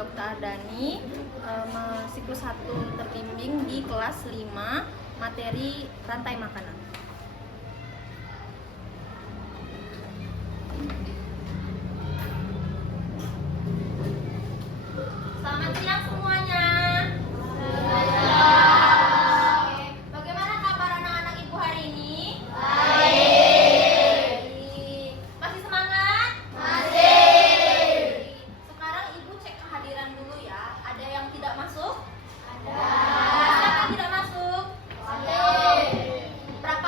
Okta Ardani, siklus 1 terbimbing di kelas 5, materi rantai makanan. Selamat siang semuanya. Oke, bagaimana kabar anak-anak ibu hari ini? Baik. Masih semangat? Masih. Sekarang ibu cek kehadiran dulu ya. Ada yang tidak masuk? Ada. Siapa yang tidak masuk? Masih. Berapa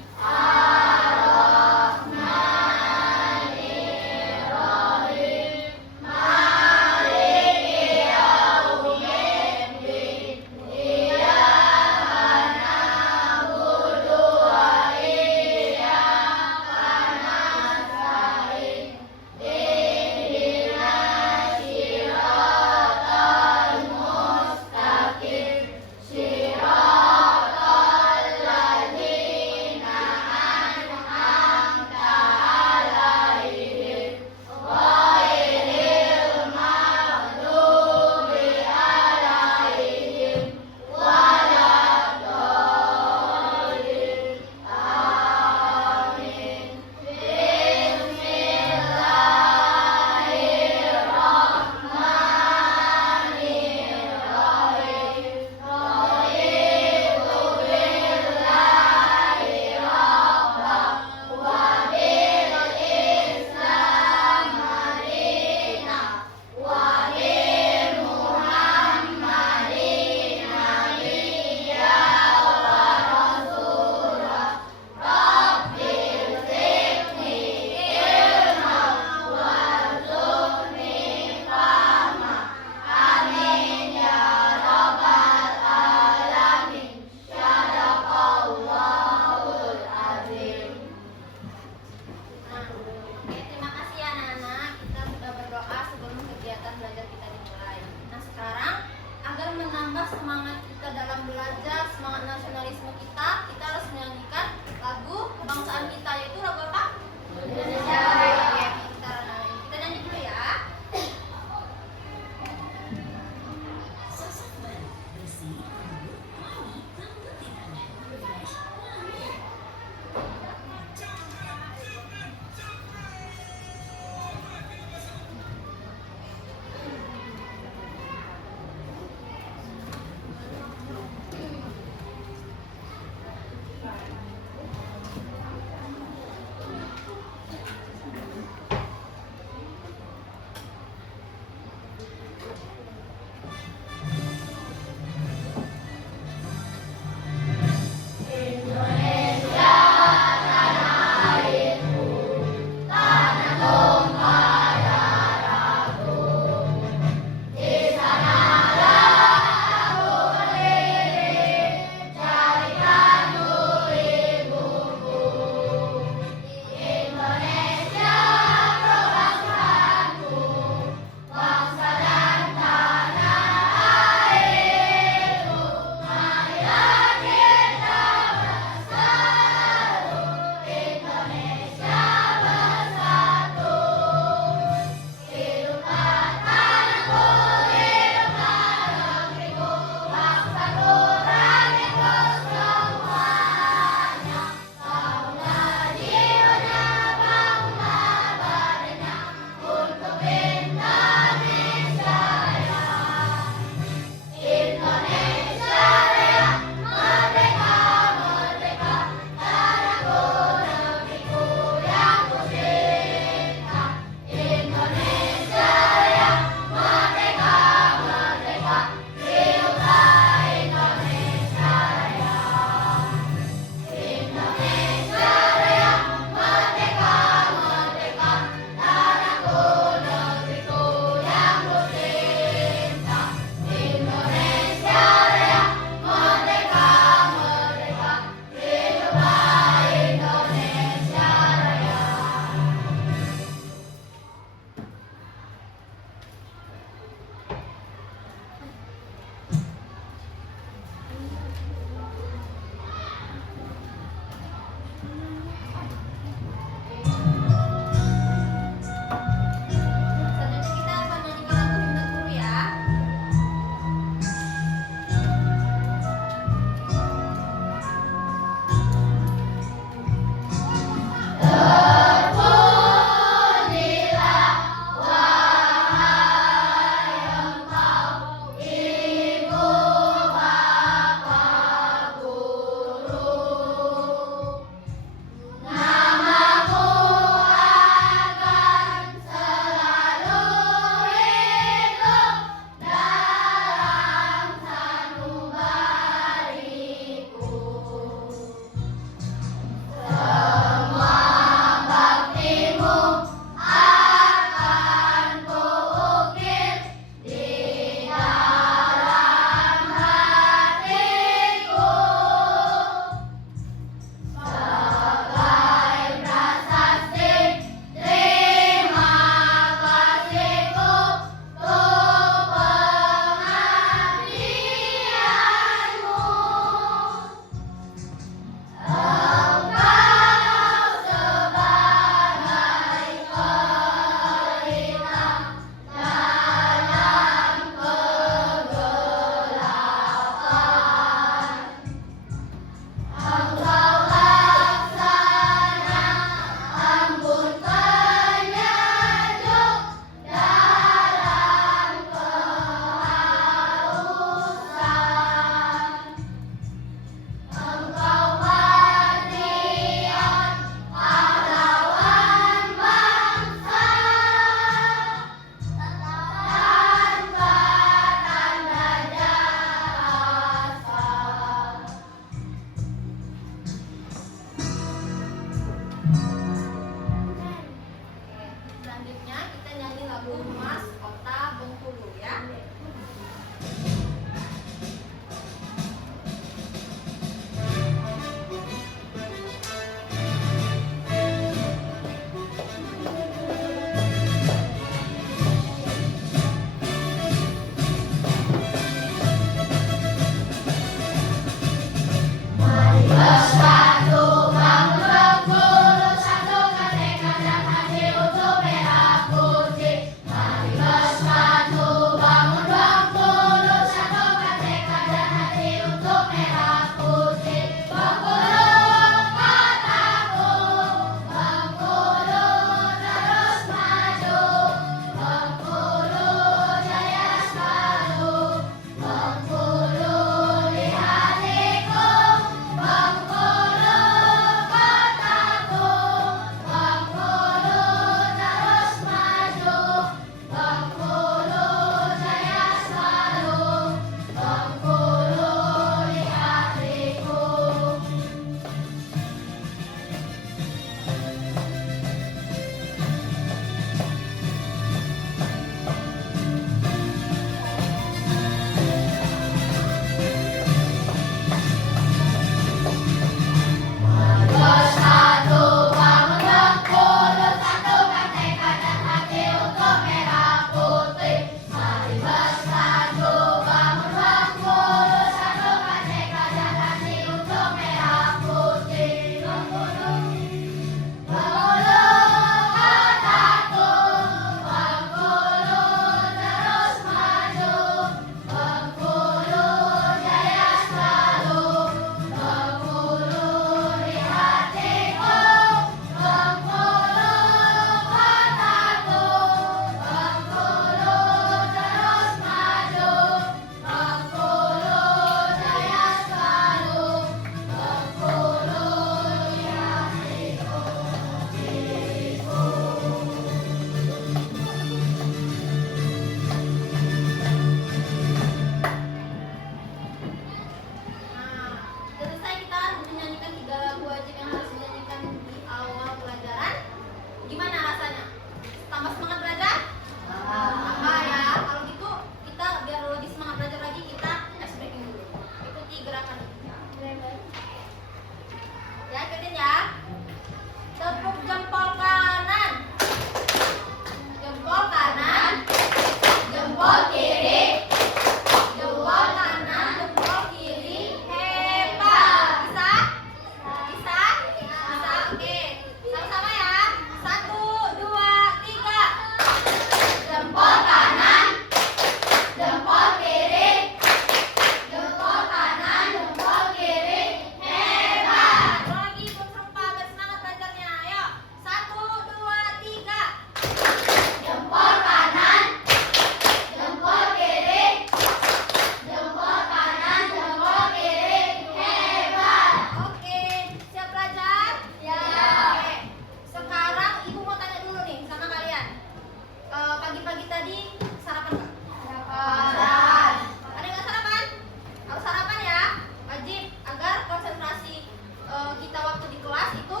waktu di kelas itu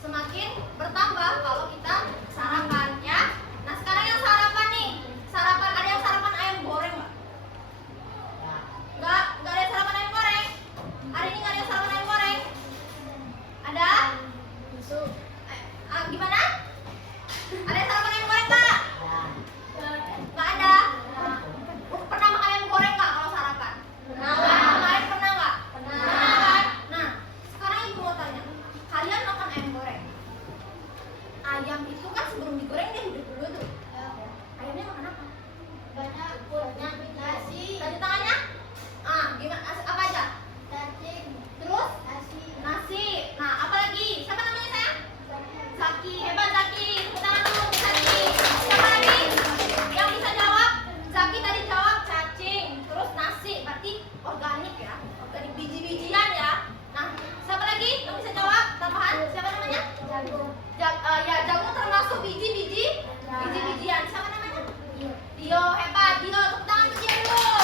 semakin bertambah kalau kita sarapan ya. Nah sekarang yang sarapan nih, sarapan ada yang sarapan ayam goreng nggak? Nggak ada yang sarapan ayam goreng. Hari ini nggak ada yang sarapan ayam goreng. Ada? Gimana? Ada yang sarapan ayam goreng nggak? Nggak ada. Pernah makan ayam goreng nggak kalau sarapan? Kemarin pernah nggak? Pernah kan? Nah, sekarang ibu mau tanya, kalian makan ayam goreng? Ayam itu kan sebelum digoreng dia hidup dulu tuh. Ayamnya makan apa? Banyak nasi. Tadi tangannya? Gimana? Apa aja? Cacing. Terus? Nasi. Nasi. Nah, apa lagi? Siapa namanya sayang? Zaki. Hebat Zaki. Tepuk tangan dulu untuk Zaki. Siapa lagi? Yang bisa jawab? Zaki tadi jawab cacing. Terus nasi. Berarti organik ya. Organik biji-bijian ya. Nah, siapa lagi yang bisa jawab? Tambahan? Siapa namanya? Jagung. Ya, jagung termasuk biji-bijian. Siapa namanya? Dio. Hebat. Dio. Tepuk tangan untuk dia dulu.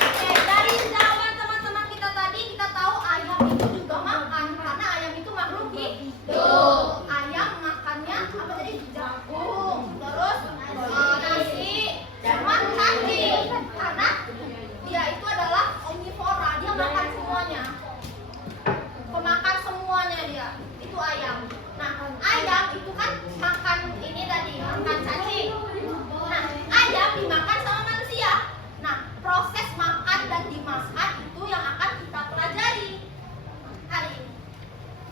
Oke, dari jawaban teman-teman kita tadi kita tahu ayam itu juga makan karena ayam itu makhluk hidup. Ayam makannya apa tadi? Jagung, terus nasi, sama cacing. Karena dia itu adalah omnivora, dia makan semuanya. Pemakan semuanya dia. Itu ayam. Nah, ayam itu kan makan ini tadi, makan cacing. Nah, ayam dimakan sama manusia. Nah, proses makan dan dimakan itu yang akan kita pelajari hari ini.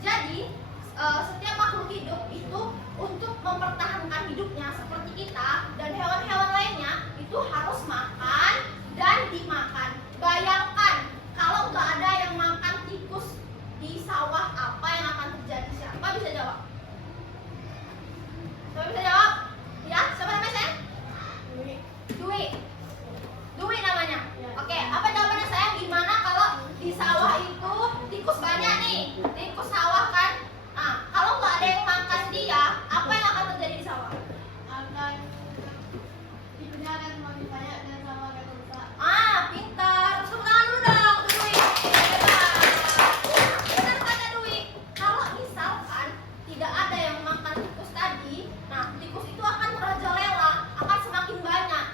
Jadi, setiap makhluk hidup itu untuk mempertahankan hidupnya seperti kita dan hewan-hewan lainnya itu harus makan dan dimakan. Bayangkan kalau nggak ada yang makan tikus di sawah, apa yang akan terjadi? Siapa bisa jawab? Siapa bisa jawab? Ya, siapa namanya sayang? Dwi. Dwi namanya. Oke, apa jawabannya sayang? Gimana kalau di sawah itu tikus banyak nih? Tikus sawah kan? Nah, kalau nggak ada yang makan dia, apa yang akan terjadi di sawah? Akan hidupnya akan semakin banyak dan sama akan rusak. Pintar. Tepuk tangan dulu dong untuk Dwi. Hebat. Benar kata Dwi. Kalau misalkan tidak ada yang makan tikus tadi, nah tikus itu akan merajalela, akan semakin banyak.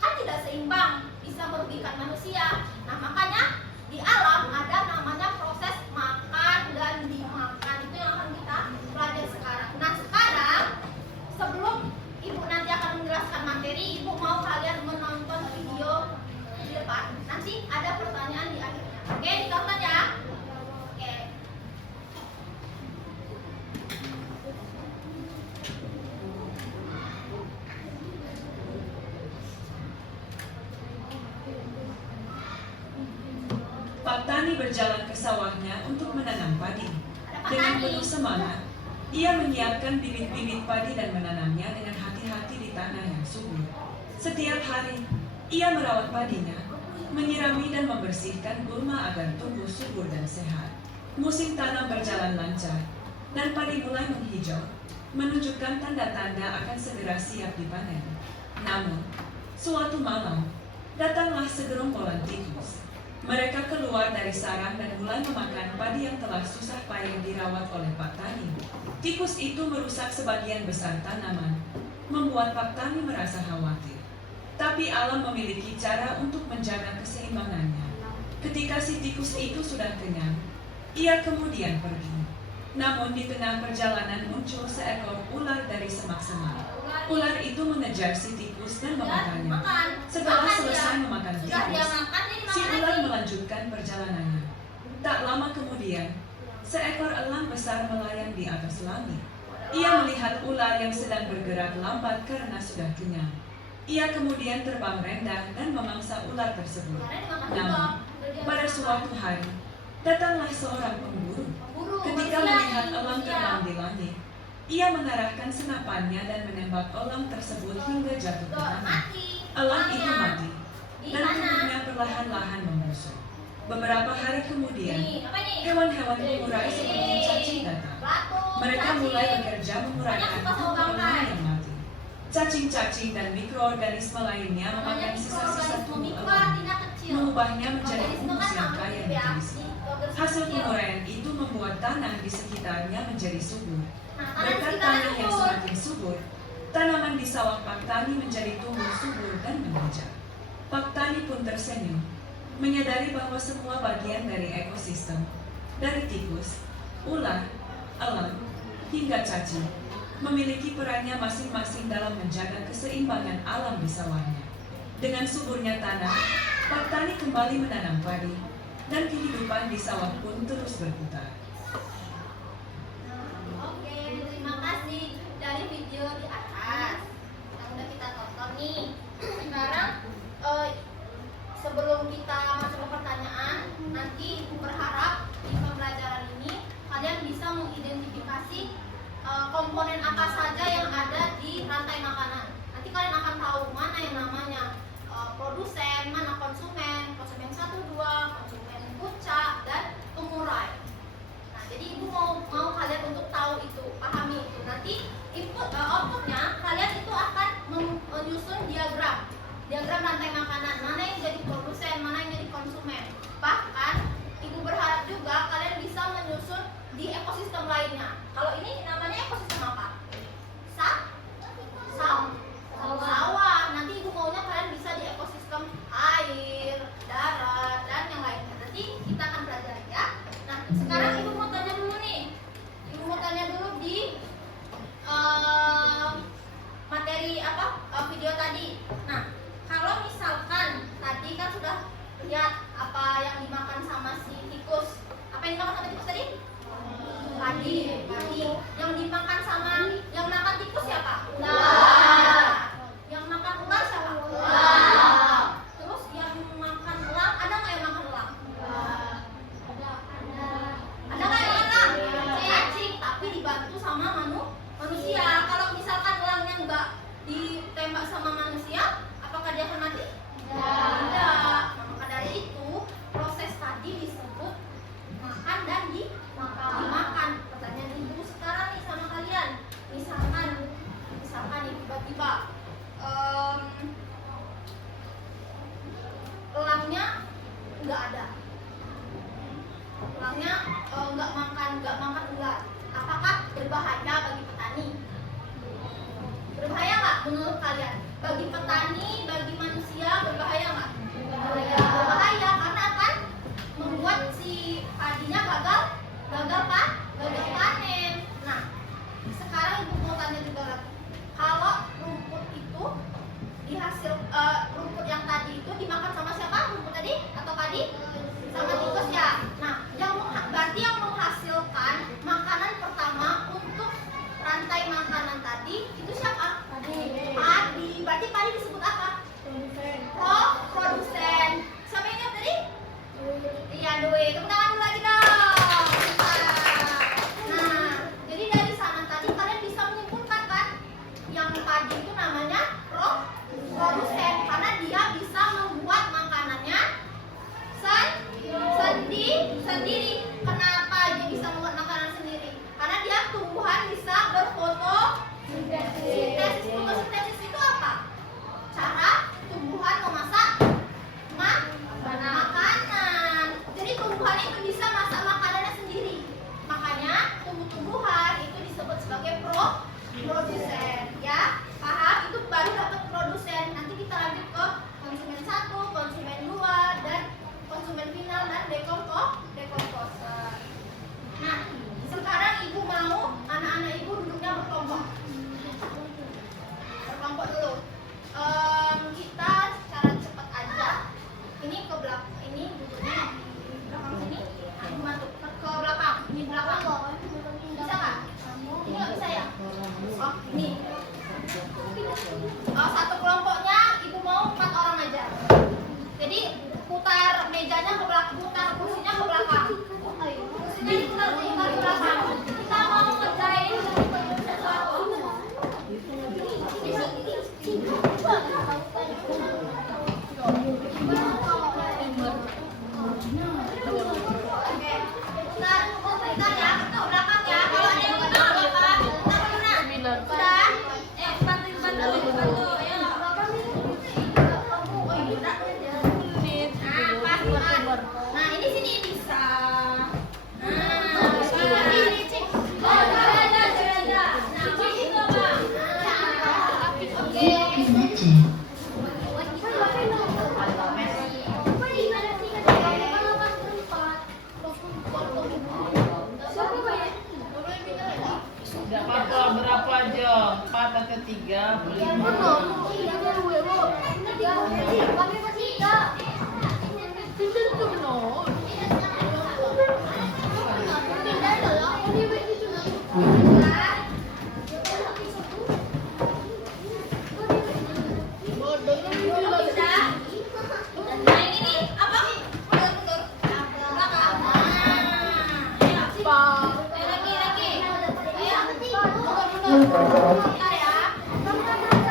Kan tidak seimbang, bisa merugikan manusia. Nah makanya di alam ada namanya proses makan dan dimakan. Itu yang akan kita pelajari sekarang. Nah sekarang sebelum ibu nanti akan menjelaskan materi, ibu mau kalian menonton video di depan. Nanti ada pertanyaan di akhirnya. Oke, ditonton ya. Oke. Pak Tani berjalan ke sawahnya untuk menanam padi. Dengan penuh semangat, ia menyiapkan bibit-bibit padi dan menanamnya dengan hati-hati di tanah yang subur. Setiap hari, ia merawat padinya, menyirami dan membersihkan gulma agar tumbuh subur dan sehat. Musim tanam berjalan lancar, dan padi mulai menghijau, menunjukkan tanda-tanda akan segera siap dipanen. Namun, suatu malam, datanglah segerombolan tikus. Mereka keluar dari sarang dan mulai memakan padi yang telah susah payah dirawat oleh Pak Tani. Tikus itu merusak sebagian besar tanaman, membuat Pak Tani merasa khawatir. Tapi alam memiliki cara untuk menjaga keseimbangannya. Ketika si tikus itu sudah kenyang, ia kemudian pergi. Namun di tengah perjalanan muncul seekor ular dari semak-semak. Ular itu mengejar si tikus dan memakannya. Setelah selesai memakan tikus, si ular melanjutkan perjalanannya. Tak lama kemudian, seekor elang besar melayang di atas langit. Ia melihat ular yang sedang bergerak lambat karena sudah kenyang. Ia kemudian terbang rendah dan memangsa ular tersebut. Namun, pada suatu hari, datanglah seorang pemburu. Ketika melihat elang terbang di langit, ia mengarahkan senapannya dan menembak elang tersebut hingga jatuh ke tanah. Elang itu mati, dan tubuhnya perlahan-lahan membusuk. Beberapa hari kemudian, hewan-hewan pengurai seperti cacing datang. Mereka mulai bekerja menguraikan tubuh elang yang mati. Cacing-cacing dan mikroorganisme lainnya memakan sisa-sisa tubuh elang, mengubahnya menjadi humus yang kaya nutrisi. Hasil penguraian itu membuat tanah di sekitarnya menjadi subur. Nah, tanah di Berkat sekitarnya tanah yang subur. semakin subur, tanaman di sawah Pak Tani menjadi tumbuh subur dan menanjak. Pak Tani pun tersenyum, menyadari bahwa semua bagian dari ekosistem, dari tikus, ular, elang, hingga cacing, memiliki perannya masing-masing dalam menjaga keseimbangan alam di sawahnya. Dengan suburnya tanah, Pak Tani kembali menanam padi, dan kehidupan di sawah pun terus berputar. Oke, terima kasih dari video di atas yang udah kita tonton nih. Sekarang sebelum kita masuk ke pertanyaan, nanti Ibu berharap di pembelajaran ini kalian bisa mengidentifikasi komponen apa saja yang ada di rantai makanan. Nanti kalian akan tahu mana yang namanya produsen, mana konsumen 1, 2, konsumen puncak, dan pengurai. Nah, jadi Ibu mau kalian untuk tahu itu, pahami itu. Nanti outputnya kalian itu akan menyusun diagram rantai makanan, mana yang jadi produsen, mana yang jadi konsumen. Bahkan Ibu berharap juga kalian bisa menyusun di ekosistem lainnya. Kalau ini namanya ekosistem apa? Sawah. Nanti Ibu maunya kalian bisa di ekosistem air, darat, dan yang lainnya. Nanti kita akan belajar ya. Nah, sekarang Ibu mau tanya dulu nih. Ibu mau tanya dulu di materi video tadi. Nah, kalau misalkan tadi kan sudah lihat apa yang dimakan sama si tikus. Apa yang dimakan sama tikus tadi? Padi. Yang dimakan sama yang makan tikus siapa? Ular. Yang makan ular siapa? Ular. Terus yang makan elang, ada nggak yang makan elang? Ada nggak yang makan elang? Cacing, tapi dibantu sama manusia. Kalau misalkan elangnya nggak ditembak sama manusia, apakah dia akan mati? Tidak. Maka dari itu proses tadi disebut makan dan dimakan. Pertanyaan Ibu sekarang nih sama kalian. Misalkan nih tiba-tiba elangnya nggak ada. Elangnya nggak makan ular. Apakah berbahaya bagi petani? Berbahaya nggak menurut kalian? Bagi petani, bagi manusia berbahaya nggak? Berbahaya karena akan membuat si padinya gagal panen. Nah, sekarang Ibu mau tanya juga lagi. Kalau rumput itu rumput yang tadi itu dimakan sama siapa? Rumput tadi atau padi? Sama tikus ya. Nah, berarti yang menghasilkan makanan pertama untuk rantai makanan tadi itu siapa? Padi. Berarti padi disebut apa? Produsen. Siapa yang jawab tadi? Iya, Dwi. Tepuk tangan dulu lagi dong. Nah, jadi dari sana tadi kalian bisa menyimpulkan kan, yang padi itu namanya produsen karena dia bisa membuat makanannya sendiri. Kenapa dia bisa membuat makanan sendiri? Karena dia tumbuhan bisa berfotosintesis. Fotosintesis itu apa? Cara tumbuhan memasak makanan. Jadi tumbuhan itu bisa masak makanannya sendiri. Makanya tumbuh-tumbuhan itu disebut sebagai produsen. Ya, paham? Itu baru dapat produsen. Nanti kita lanjut ke konsumen 1, konsumen 2, dan konsumen final dan dekomposer. Nah, sekarang Ibu mau anak-anak Ibu duduknya berkelompok dulu. Kita secara cepat aja. Ini ke belakang, ini duduknya di belakang sini. Nah, Ibu masuk ke belakang, ini belakang. Bisa nggak? Ini nggak bisa ya? Oh, ini. Satu kelompoknya Ibu mau 4 orang aja. Jadi putar mejanya ke belakang, putar kursinya ke belakang. Kursinya diputar ke belakang. Kita mau ngerjain sesuatu. Oke, putar ya, ke belakang ya. Kalau ada yang kenal apa? Sudah? Bantuin. Tidak apa-apa, berapa aja? 4 atau 3? Nah ini nih apa? Mundur. Belakang. Lagi. Ayo. Bentar ya.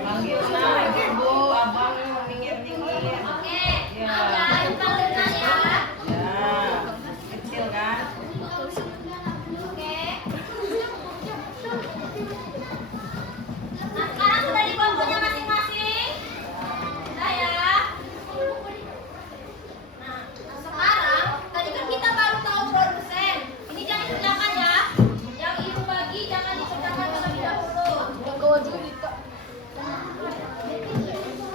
Panggillah ibu, abang minggir-minggir. Oke. Ya. Yang panggilnya ya. Ya, kecil kan? Oke. Nah, sekarang sudah di bangkunya masing-masing. Sudah ya. Nah, sekarang tadi kan kita baru tahu produsen. Ini jangan dikerjakan ya. Yang ibu bagi jangan dikerjakan terlebih dahulu. Jangan dikerjakan terlebih dahulu.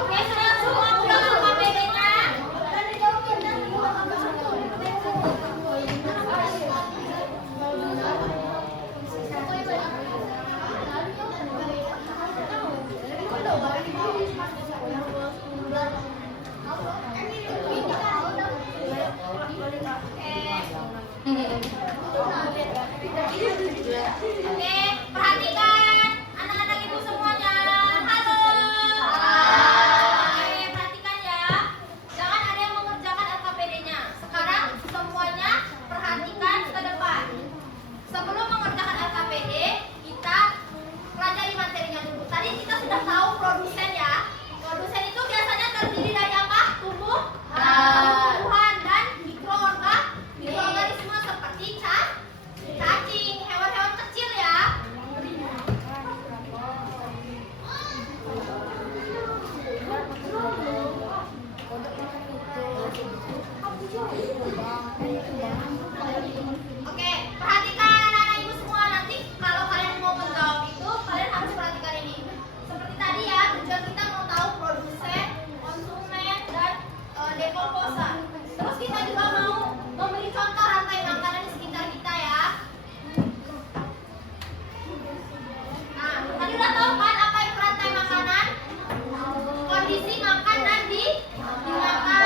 Oke, sudah semua udah KPD-nya? Oke, perhatikan anak-anak ibu semuanya. Halo. Oke, perhatikan ya. Jangan ada yang mengerjakan LKPD-nya. Sekarang semuanya perhatikan ke depan. Sebelum mengerjakan LKPD, kita pelajari materinya dulu. Tadi kita sudah tahu produsen ya. Produsen itu biasanya terdiri dari apa? Tumbuhan dan mikroorganisme seperti cacing, hewan-hewan kecil ya. Oke, perhatikan anak-anak ibu semua. Nanti kalau kalian mau menjawab itu, kalian harus perhatikan ini. Seperti tadi ya, tujuan kita mau tahu produsen, konsumen, dan dekomposan. Terus kita juga mau memberi contoh rantai makanan di sekitar kita ya. Nah, tadi udah tahu kan apa itu rantai makanan? Kondisi makan dan dimakan.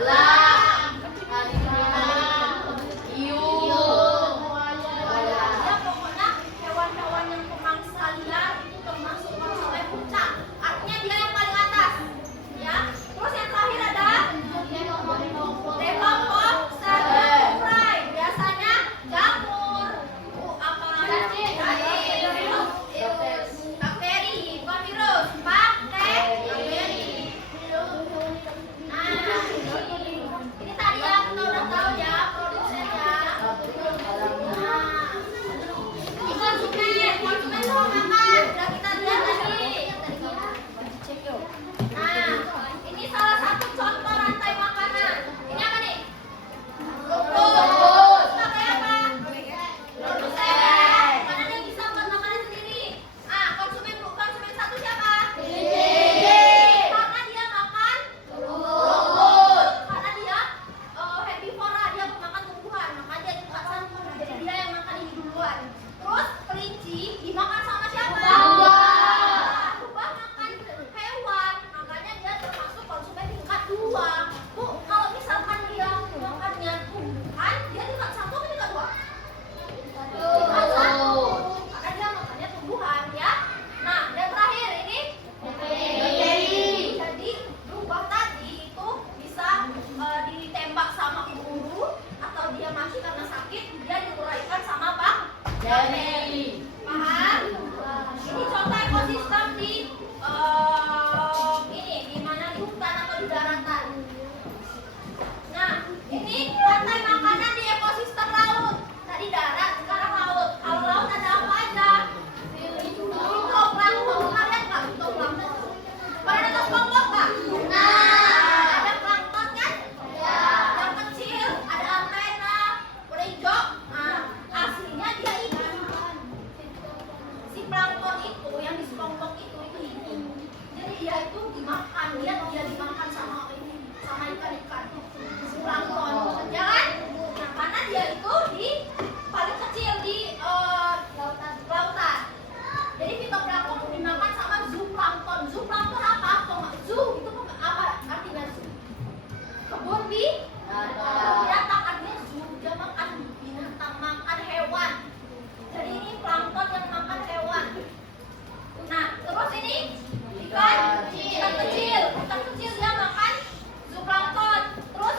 Ya pokoknya hewan-hewan yang pemangsa liar itu termasuk konsumen puncak. Artinya dia yang paling atas. Ya. Terus yang terakhir ada dekompos urai. Biasanya jamur, bakteri, bukan virus, bakteri. Nah, ini tadi ya kita udah tahu ya produsennya. Nah, ini konsumen mau makan, udah kita lihat tadi. Nah, ini salah satu contoh rantai makanan. Ini apa nih? Rumput. Pakai apa? Produsen. Karena dia bisa buat makanan sendiri. Konsumen satu siapa? Karena dia makan rumput. Karena dia herbivora, dia makan tumbuhan, makanya dia suka satu. Jadi dia yang makan ini duluan. Terus kelinci dimakan sama siapa? Rubah makan hewan, makanya dia termasuk konsumen tingkat 2. Bu, kalau misalkan dia makannya tumbuhan, dia tingkat 1 atau tingkat 2? Tingkat 1. Karena dia makannya tumbuhan ya. Nah, yang terakhir ini bakteri. Jadi rubah tadi itu bisa ditembak sama guru atau dia mati karena sakit, dia diuraikan sama bakteri. Paham? Ini contoh ekosistem di di mana di hutan atau di daratan. Nah, ini rantai makanan di ekosistem laut. Tadi darat, sekarang laut. Kalau laut ada apa aja? Fitoplankton. Pernah lihat nggak fitoplankton? Pernah nonton SpongeBob nggak? Ada plankton kan? Yang kecil, ada antena, warna hijau. Aslinya dia ini. Si plankton itu yang di SpongeBob itu ini. Jadi dia itu dimakan, dia dimakan sama ikan-ikan. Si plankton, ya kan? Nah, karena dia itu di paling kecil di lautan. Jadi fitoplankton dimakan sama zooplankton. Zooplankton apa? Zoo itu apa artinya zoo? Kebun binatang, artinya zoo. Dia makan binatang, makan hewan. Jadi ini plankton yang makan hewan. Nah, terus ini ikan kecil dia makan zooplankton. Terus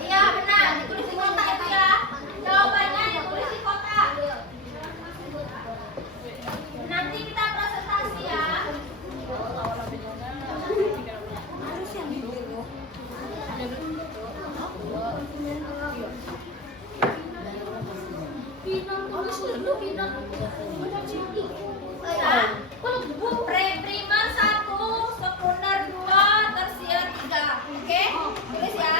Iya benar, ditulis di kotak itu ya. Jawabannya ditulis di kotak. Nanti kita presentasi ya. Pre-primer 1, sekunder 2, tersier 3. Oke? Tulis ya.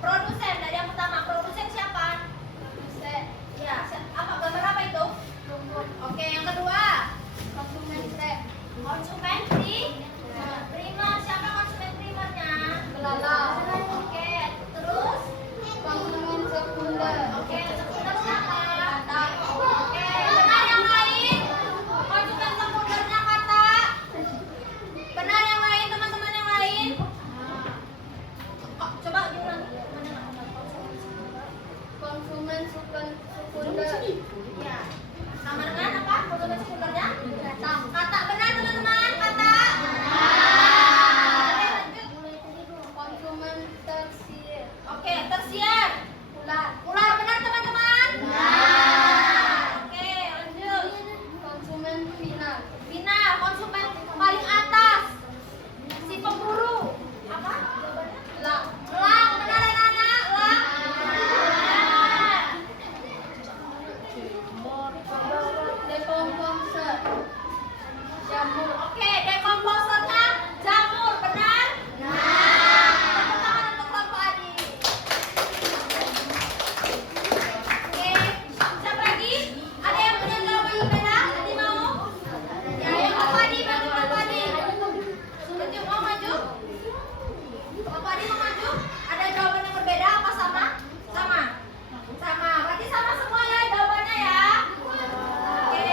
Produsen dari yang pertama. Produsen siapa? Ya, apa gambar apa itu? Oke, yang kedua. Konsumen primer. Siapa konsumen primernya? Oke, terus oke, sekunder siapa? Oke, benar yang lain? Konsumen sekundernya kata. Benar yang lain, teman-teman yang lain? Coba diulang. Konsumen sekunder. Ya. Sama dengan apa? Konsumen sekundernya? Kata benar teman-teman, kata. Oke, lanjut. Konsumen tersier. Oke, tersier. Ular benar teman-teman? Oke, lanjut. Konsumen final. Final, konsumen paling atas. Si pemburu. Apa? Jawabannya? Elang, benar anak-anak? Elang. Dekomposer. Jamur. Oke, dekomposernya jamur, benar? Tepuk tangan untuk kelompok Adi. Oke, siapa lagi? Ada yang punya jawaban yang beda? Adi mau? Ya, yang kelompok Adi, bantu kelompok Adi. Tunjuk, mau maju? Kelompok Adi mau maju? Ada jawaban yang berbeda apa sama? Sama. Berarti sama semua ya jawabannya ya. Oke,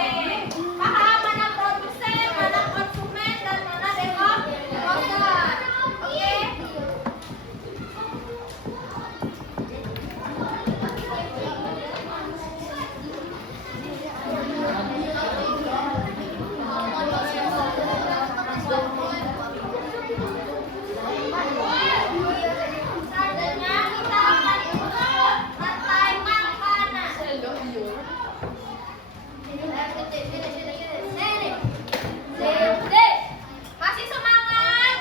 paham mana produsen, mana konsumen, dan mana dekomposer. Oke. Selanjutnya kita akan ikut rantai makanan. Masih semangat?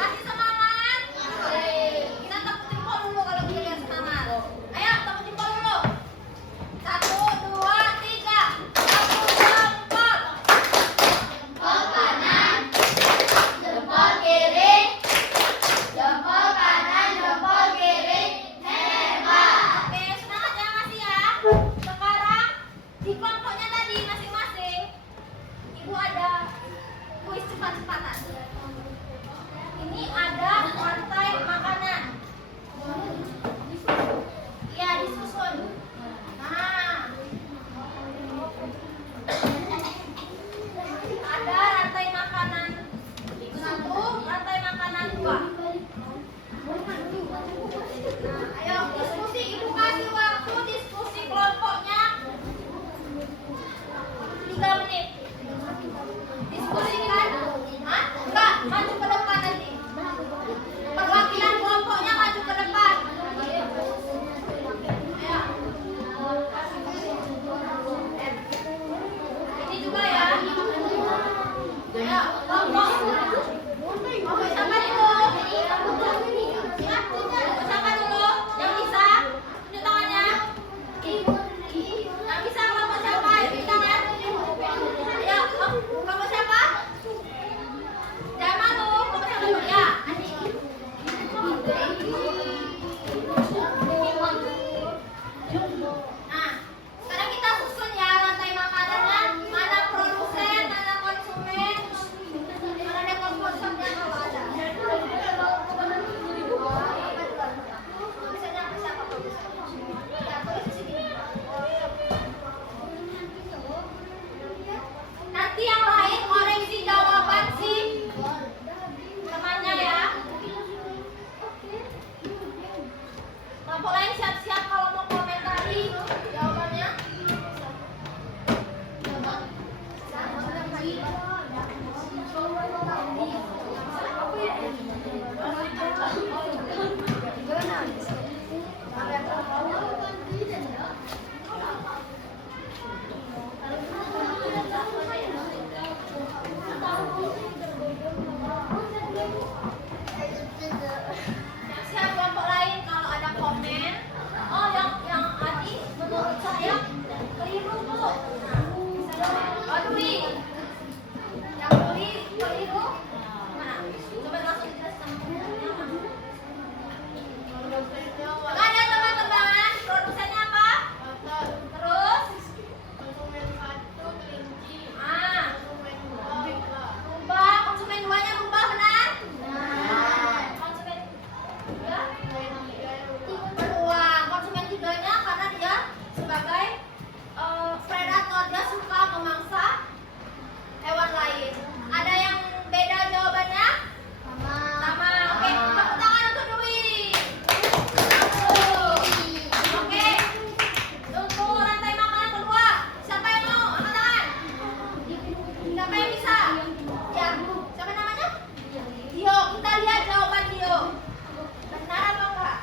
Masih semangat? Kita tepuk jempol dulu kalau kita lihat semangat. Ayo tepuk jempol dulu. 1, 2, 3. Tepuk jempol. Jempol kanan, jempol kiri, jempol kanan, jempol kiri. Hebat. Oke, semangat ya masih ya. Sekarang di kelompoknya tadi masing-masing Ibu ada kuis cepat-cepatan. Ini ada rantai makanan. Iya, disusun. Nah. Ada rantai makanan 1, rantai makanan 2. Nah, ayo diskusi, Ibu kasih waktu diskusi kelompoknya 3 menit. Diskusikan. Hah? Enggak, maju ke depan nanti. Perwakilan kelompoknya maju ke depan. Ayo. Ini juga ya. Ayo, kelompok. Kelompok siapa dulu? Kelompok siapa dulu? Yang bisa? Tunjuk tangannya. Yang bisa kelompok siapa? Tunjuk tangan. Ayo, kelompok siapa? Jangan malu, kelompok siapa dulu? Ya. Nah, sekarang kita susun ya rantai makanannya. Mana produsen, mana konsumen, mana dekomposernya kalau ada. Misalnya apa siapa produsen? Ya, tulis di sini. Nanti yang lain koreksi jawaban si temannya ya. Kelompok lain siap-siap kalau mau komentari jawabannya. Siap-siap kelompok lain kalau ada komen lain. Ada yang beda jawabannya? Sama. Oke, tepuk tangan untuk Dwi. Oke. Untuk rantai makanan kedua, siapa yang mau? Angkat tangan. Siapa yang bisa? Ya, siapa namanya? Dio. Kita lihat jawaban Dio. Benar apa enggak?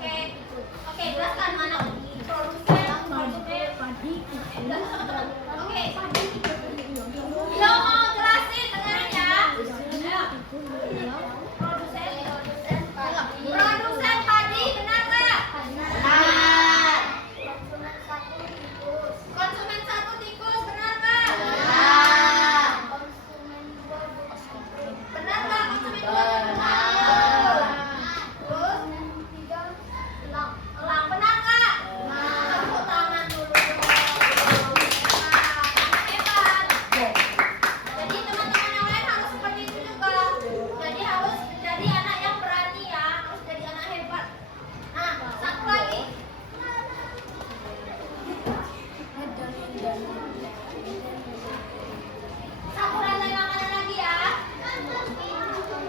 Oke, oke, jelaskan mana produsen, konsumen. Oke, Dio mau jelasin, dengerin ya. Produsen padi benar nggak? Benar. Konsumen satu tikus benar nggak? Benar. Benar nggak konsumen dua tikus? Terus elang benar nggak? Tepuk tangan dulu dong. Hebat. Jadi teman-teman yang lain harus seperti itu juga. Jadi harus jadi anak yang berani ya, harus jadi anak hebat. Nah, satu lagi. Satu rantai makanan lagi ya. Satu rantai makanan lagi.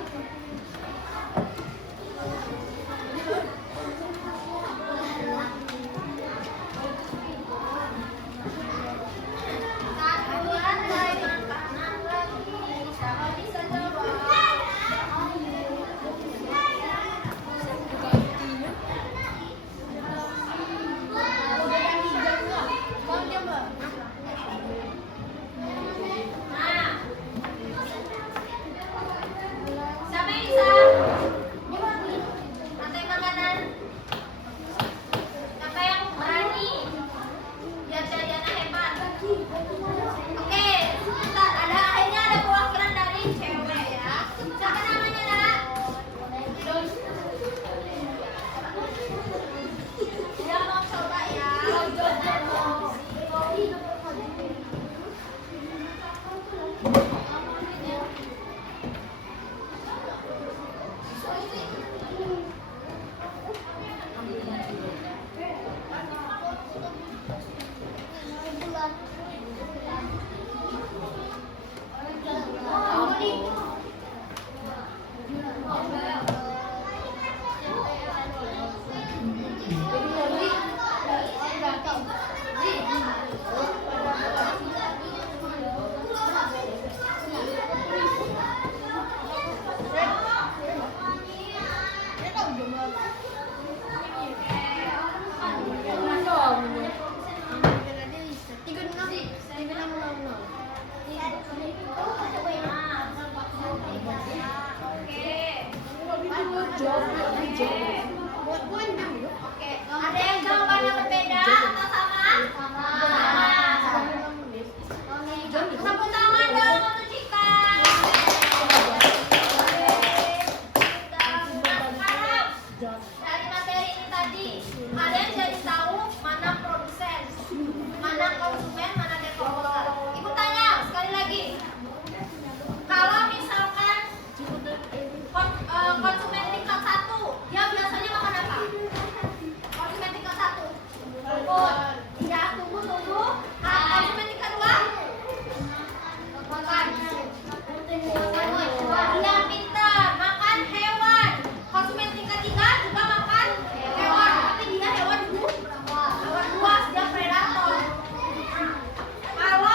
Siapa bisa jawab? Nah, siapa yang bisa? Rantai makanan. Siapa yang berani? Biar jadi anak hebat. Oke, sebentar. Akhirnya ada perwakilan dari cewek ya. Siapa namanya, Nak? Dia mau coba ya. Oke, ada yang jawabannya berbeda atau sama? Sama. Tepuk tangan dong untuk Cika. Nah, sekarang dari materi ini tadi, kalian jadi tahu mana produsen, mana konsumen, mana developer. Ibu tanya sekali lagi, kalau misalkan konsumen tingkat 1, dia biasanya makan apa? Konsumen tingkat 1 rumput. Ya, tunggu. Konsumen tingkat 2 makan. Dia pintar, makan hewan. Konsumen tingkat 3 juga makan hewan, tapi dia hewan buas, dia predator. Kalau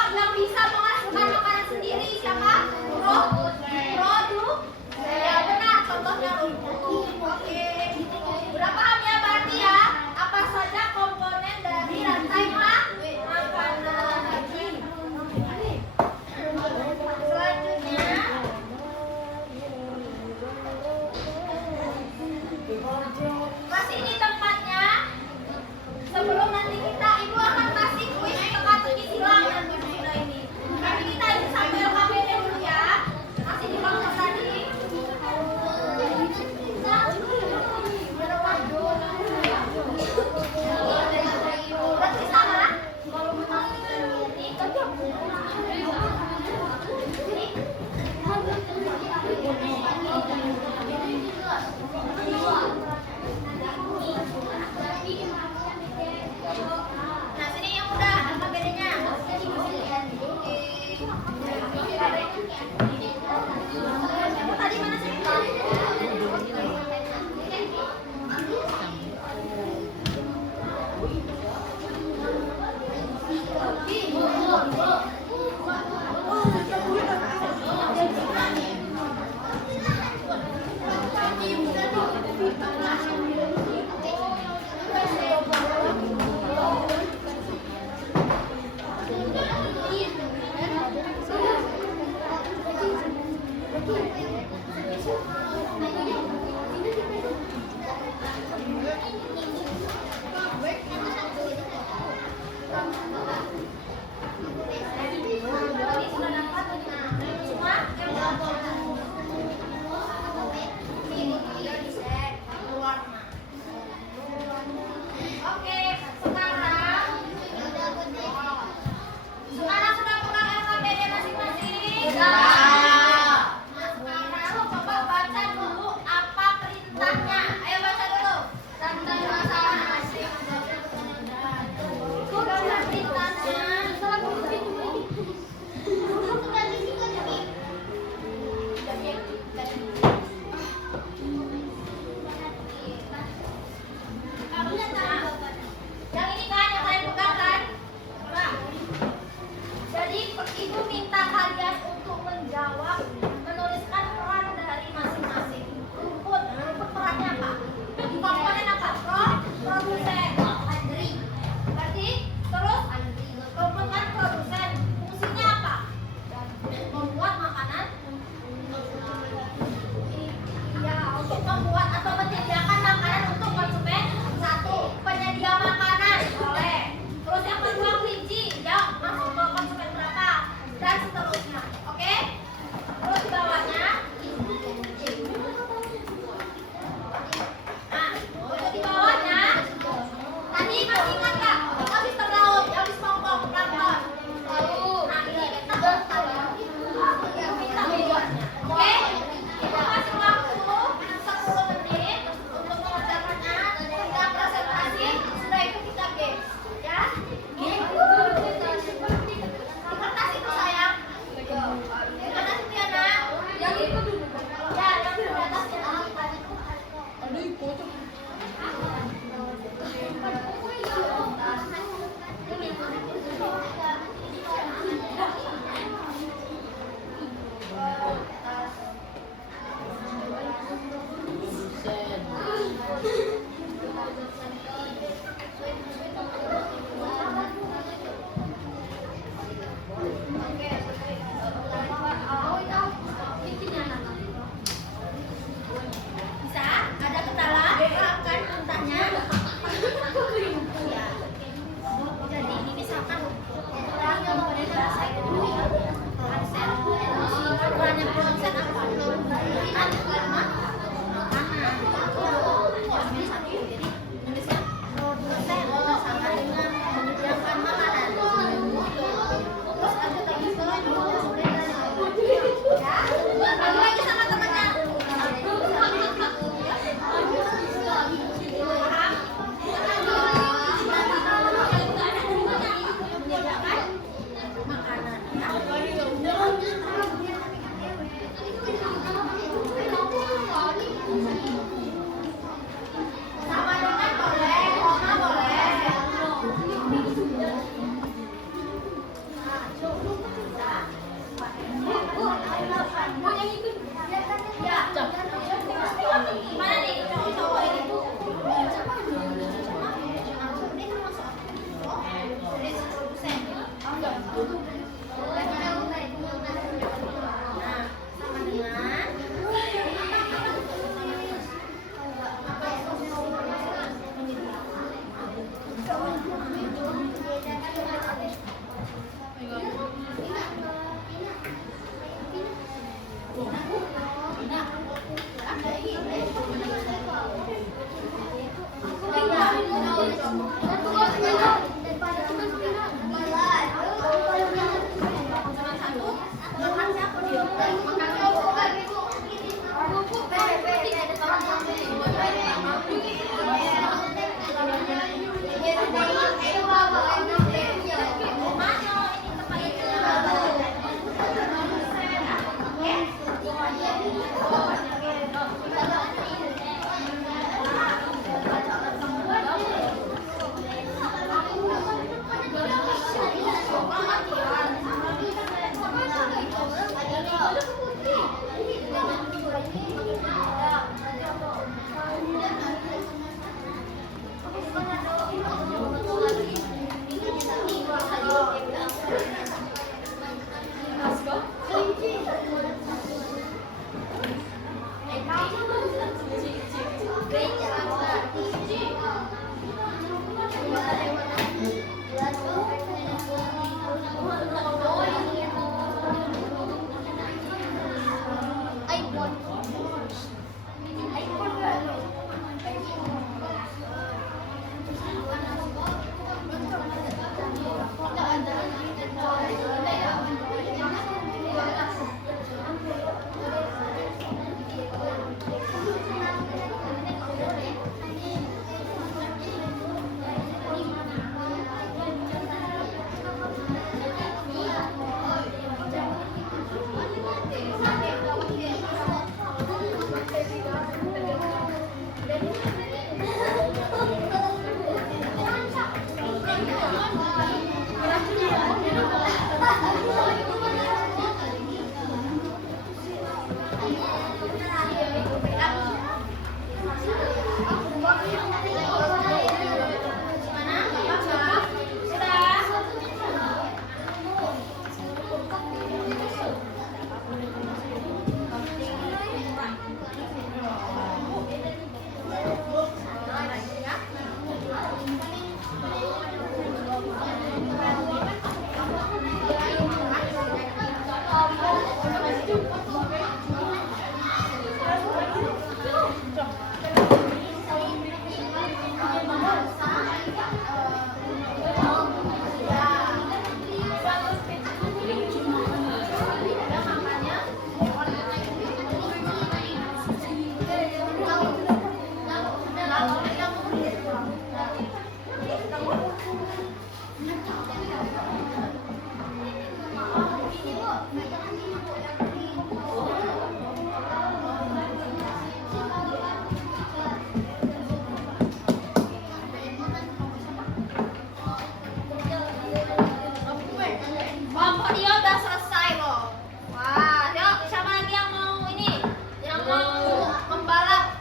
Kelompok dia udah selesai loh. Wah, yuk siapa lagi yang mau ini? Yang mau membalap?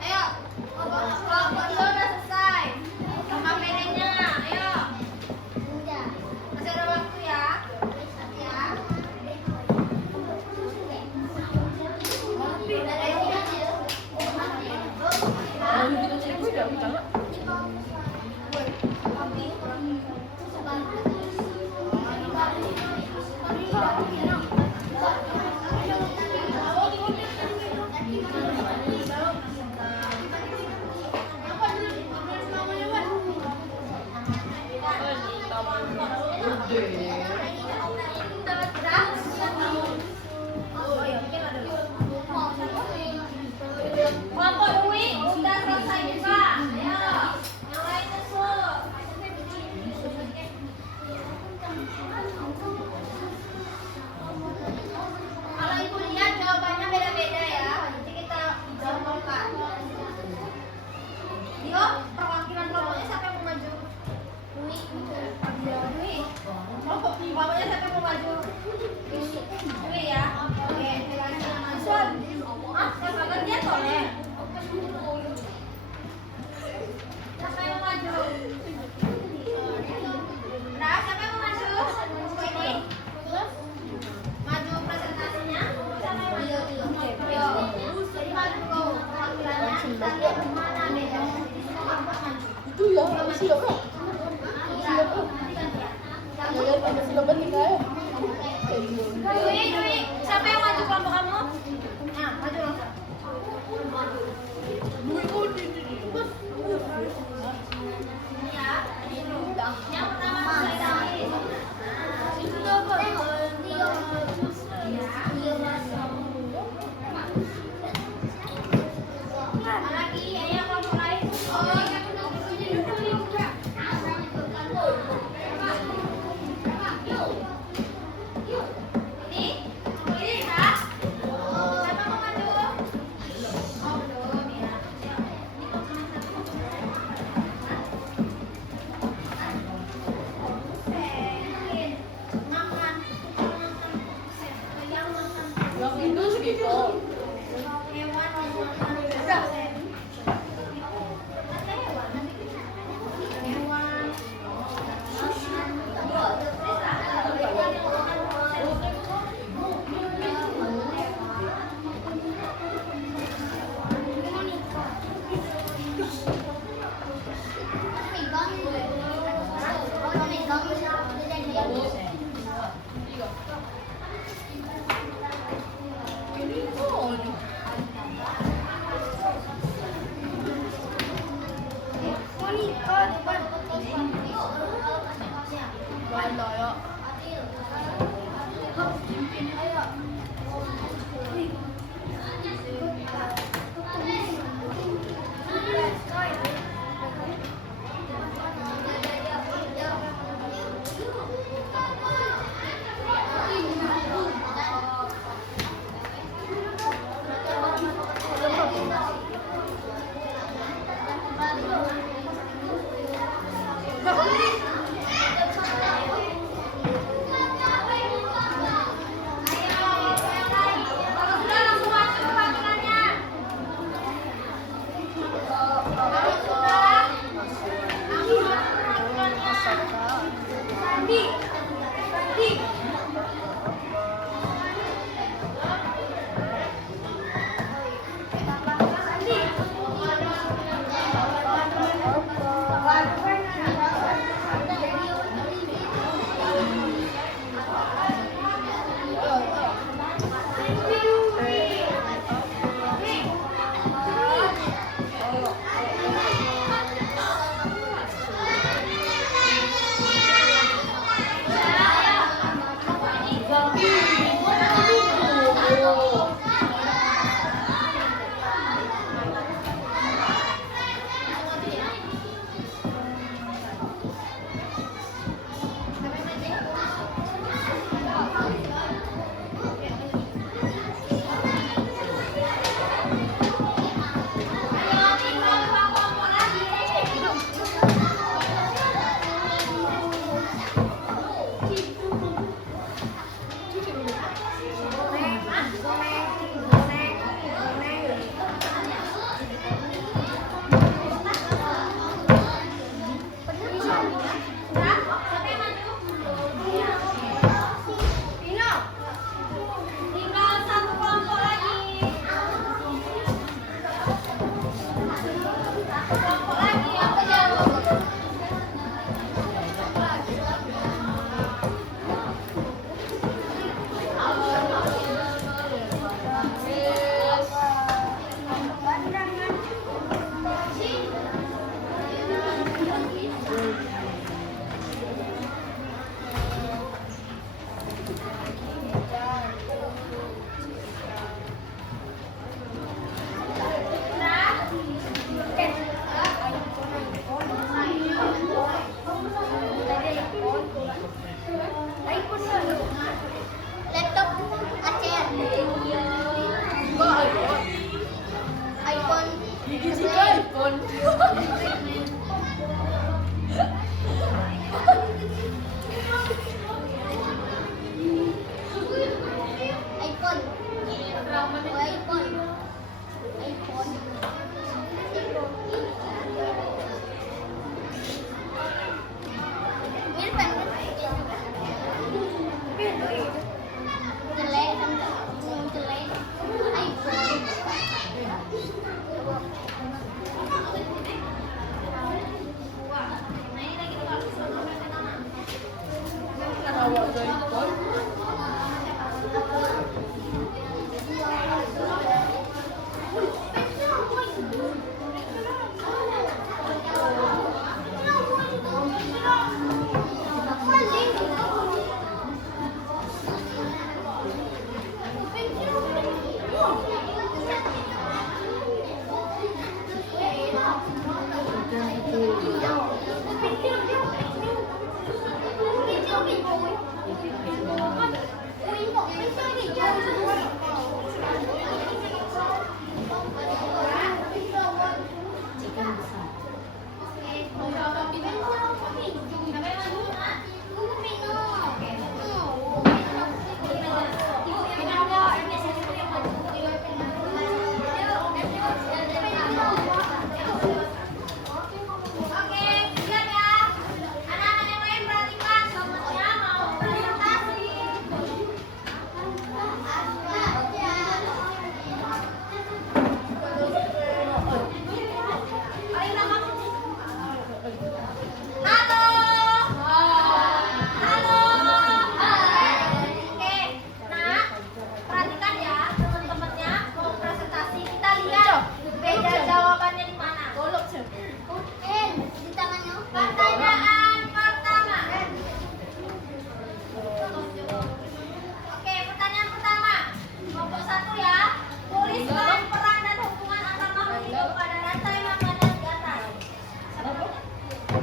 Ayo. Kelompok dia udah selesai. Sama pedenya, ayo. Masih ada waktu ya. Ya. Kelompok Dwi udah selesai juga. Ayo, yang lain nyusul. Kalau ibu lihat jawabannya beda-beda ya. Nanti kita jawabkan. Dio, perwakilan kelompoknya siapa yang mau maju? Dwi. Dwi. Kelompoknya siapa yang mau maju? Dwi ya. Oke, lagi yang maju. Ah, siapa dia soleh? Siapa yang mau maju? Nah, siapa yang mau maju? Ini. Maju presentasinya. Siapa yang maju? Yo. Jadi maju kau perwakilannya. Kita lihat di mana beda. Di sini kelompok maju. Itu ya, siap kok. Dwi, siapa yang maju kelompok kamu? Nah, maju langsung.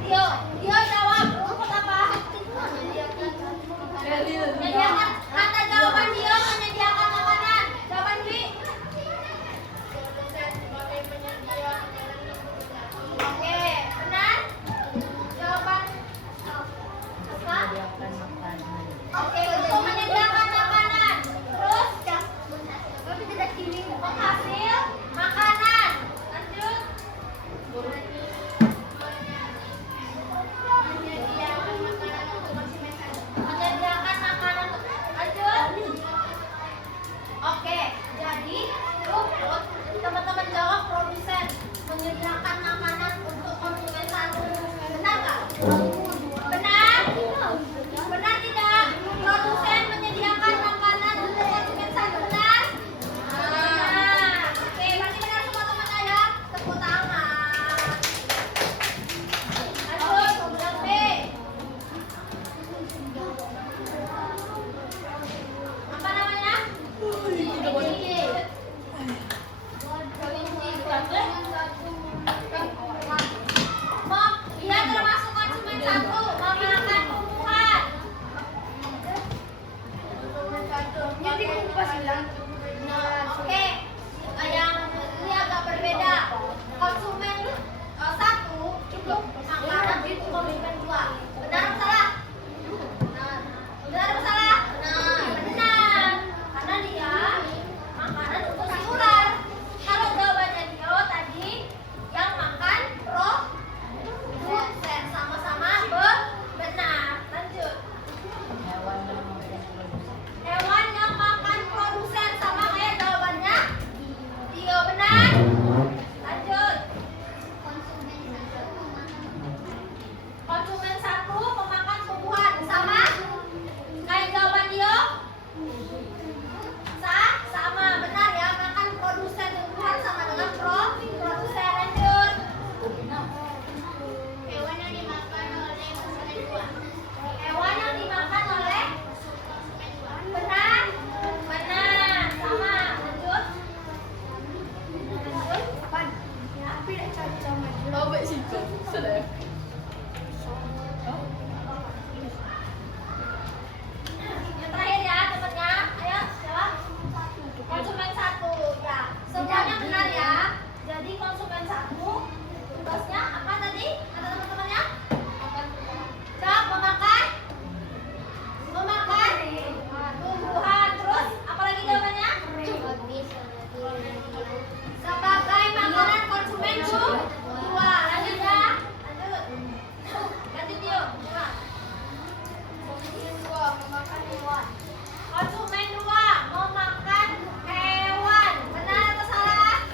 Dio jawab. Rumput apa? Menyediakan. Kata jawaban Dio menyediakan makanan. Jawaban Dwi. Oke, benar? Jawaban apa? Oke, untuk menyediakan makanan. Terus penghasil makanan. Lanjut. Menyediakan makanan. Lanjut. Oke, jadi rumput teman-teman jawab produsen menyediakan makanan untuk konsumen satu. Benar nggak? Benar? Benar tidak? Produsen menyediakan makanan untuk konsumen satu. Benar? Benar. Oke, berarti benar semua teman saya. Tepuk tangan. Lanjut, yang B. Apa namanya? Dia termasuk konsumen satu, memakan tumbuhan. Oke, yang ini agak berbeda. Konsumen satu itu makanan itu konsumen dua. Benar atau salah? Benar atau salah? Benar. Karena dia makanan untuk si ular. Kalau jawabannya Dio tadi yang makan produsen, sama-sama benar. Lanjut. Hewan yang makan produsen, sama kayak jawabannya Dio. Benar? Lanjut. Konsumen satu pemakan tumbuhan, sama kayak jawaban Dio. Sama, benar ya, makan produsen tumbuhan sama dengan produsen. Lanjut. Hewan yang dimakan oleh konsumen dua. Hewan yang dimakan oleh benar, sama. Lanjut. Yang terakhir ya temannya, ayo jawab. Konsumen satu, ya semuanya benar ya. Jadi konsumen satu tugasnya apa tadi? Kata teman-temannya? Jawab memakan tumbuhan. Terus apa lagi jawabannya? Sebagai makanan konsumen dua. Lanjut ya. Lanjut yuk. Konsumen dua memakan hewan. Benar atau salah?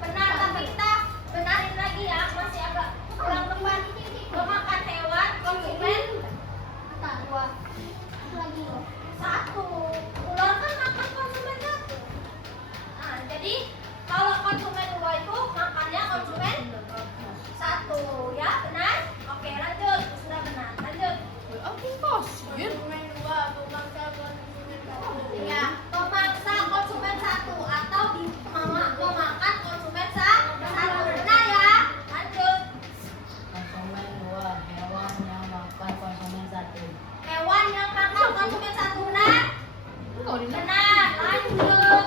Benar, tapi kita benarin lagi ya. Masih agak kurang tepat. Memakan hewan konsumen satu. Ular kan makan konsumen satu. Nah, jadi kalau konsumen dua itu makannya konsumen satu, ya benar? Oke, lanjut. Sudah benar. Lanjut. Ya, memaksa konsumen satu atau memakan konsumen satu. Benar ya? Lanjut. Hewan yang makan konsumen satu. Benar? Benar. Lanjut.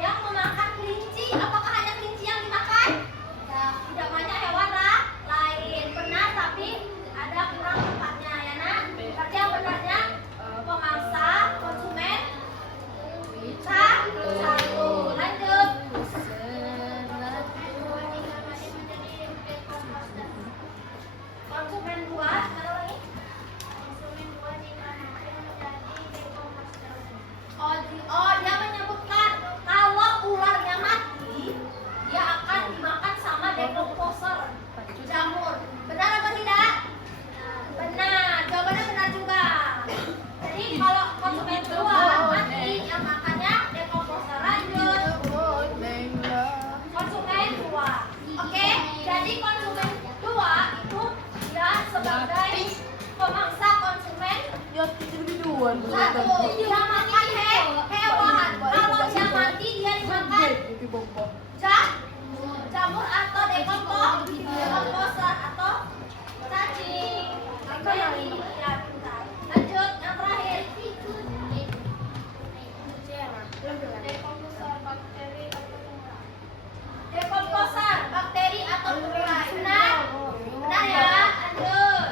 Yang memakan kelinci, apakah hanya kelinci yang dimakan? Tidak, banyak hewan lain. Benar, tapi ada kurang tepatnya ya nak. Berarti yang benarnya pemangsa konsumen satu. Lanjut. Konsumen dua, sekarang lagi. Oh, dia menyebutkan kalau ularnya mati, dia akan dimakan sama decomposer, jamur. Benar atau tidak? Benar. Jawabannya benar juga. Jadi kalau konsumen dua mati, yang makannya decomposer. Lanjut. Konsumen dua. Oke, jadi konsumen dua itu dia sebagai pemangsa konsumen satu. Dia makan hewan. Kalau dia mati, dia dimakan jamur atau dekomposer atau cacing. Bakteri. Ya, bentar. Lanjut yang terakhir. Dekomposer, bakteri atau pengurai. Benar? Benar ya? Lanjut.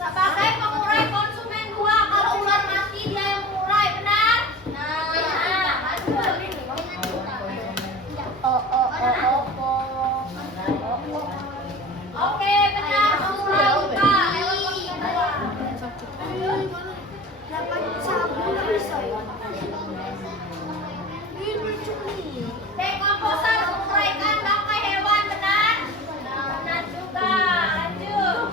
Sebagai pengurai konsumen 2, kalau ular mati dia yang mengurai, benar? Nah, lanjut. Oke, benar mengurai luka lewat konsumen 2. Dekomposer menguraikan bangkai hewan, benar? Benar juga. Lanjut.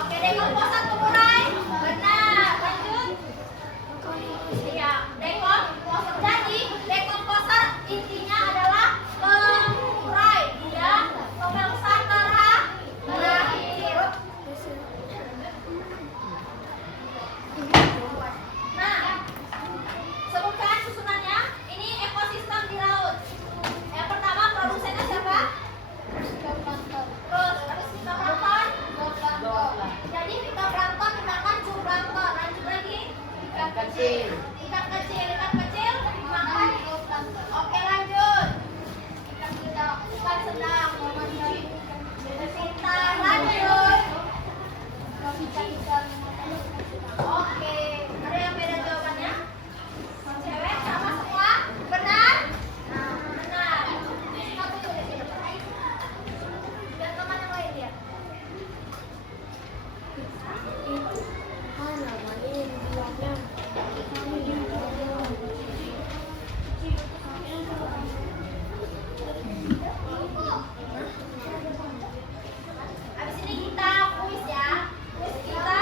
Oke, dekomposer mengurai. Benar. Lanjut. Iya, dekomposer. Jadi, dekomposer intinya adalah pengurai. Dia pemangsa terakhir. Nah, sebutkan susunannya. Ini ekosistem di laut. Yang pertama, produsennya siapa? Terus, habis fitoplankton. Jadi fitoplankton dimakan zooplankton. Lanjut lagi. Ikan kecil. Ikan kecil dimakan. Oke, lanjut. Ikan sedang. Pintar, lanjut. Oke, ada yang beda jawabannya? Cewek sama semua? Benar? Benar. Satu tuh di sini. Biar teman yang lain lihat. Habis ini kita kuis ya. Kuis kita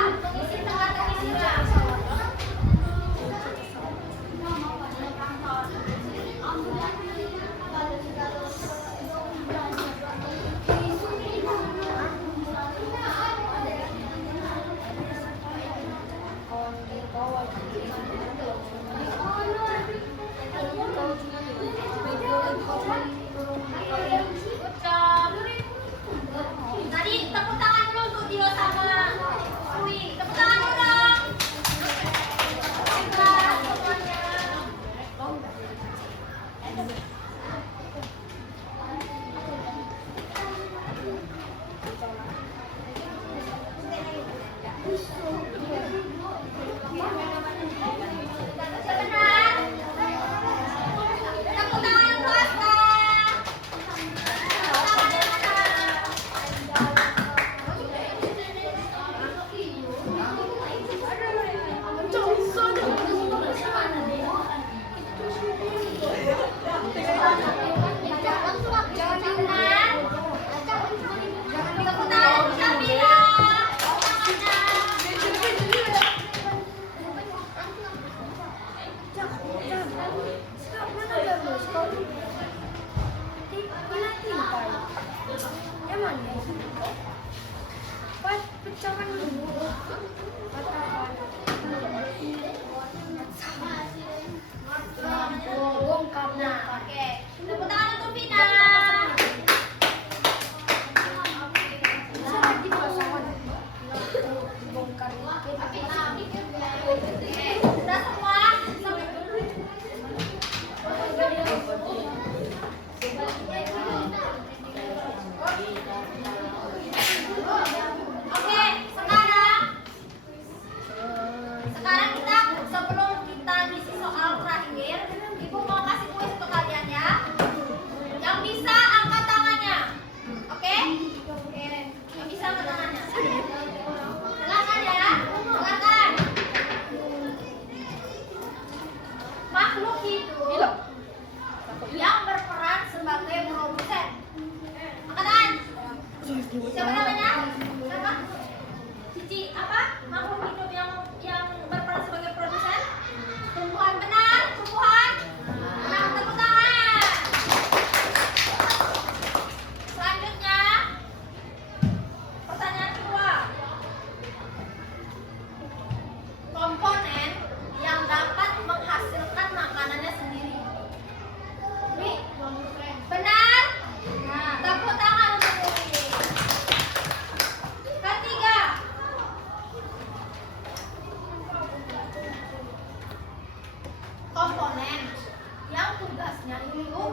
gasnya itu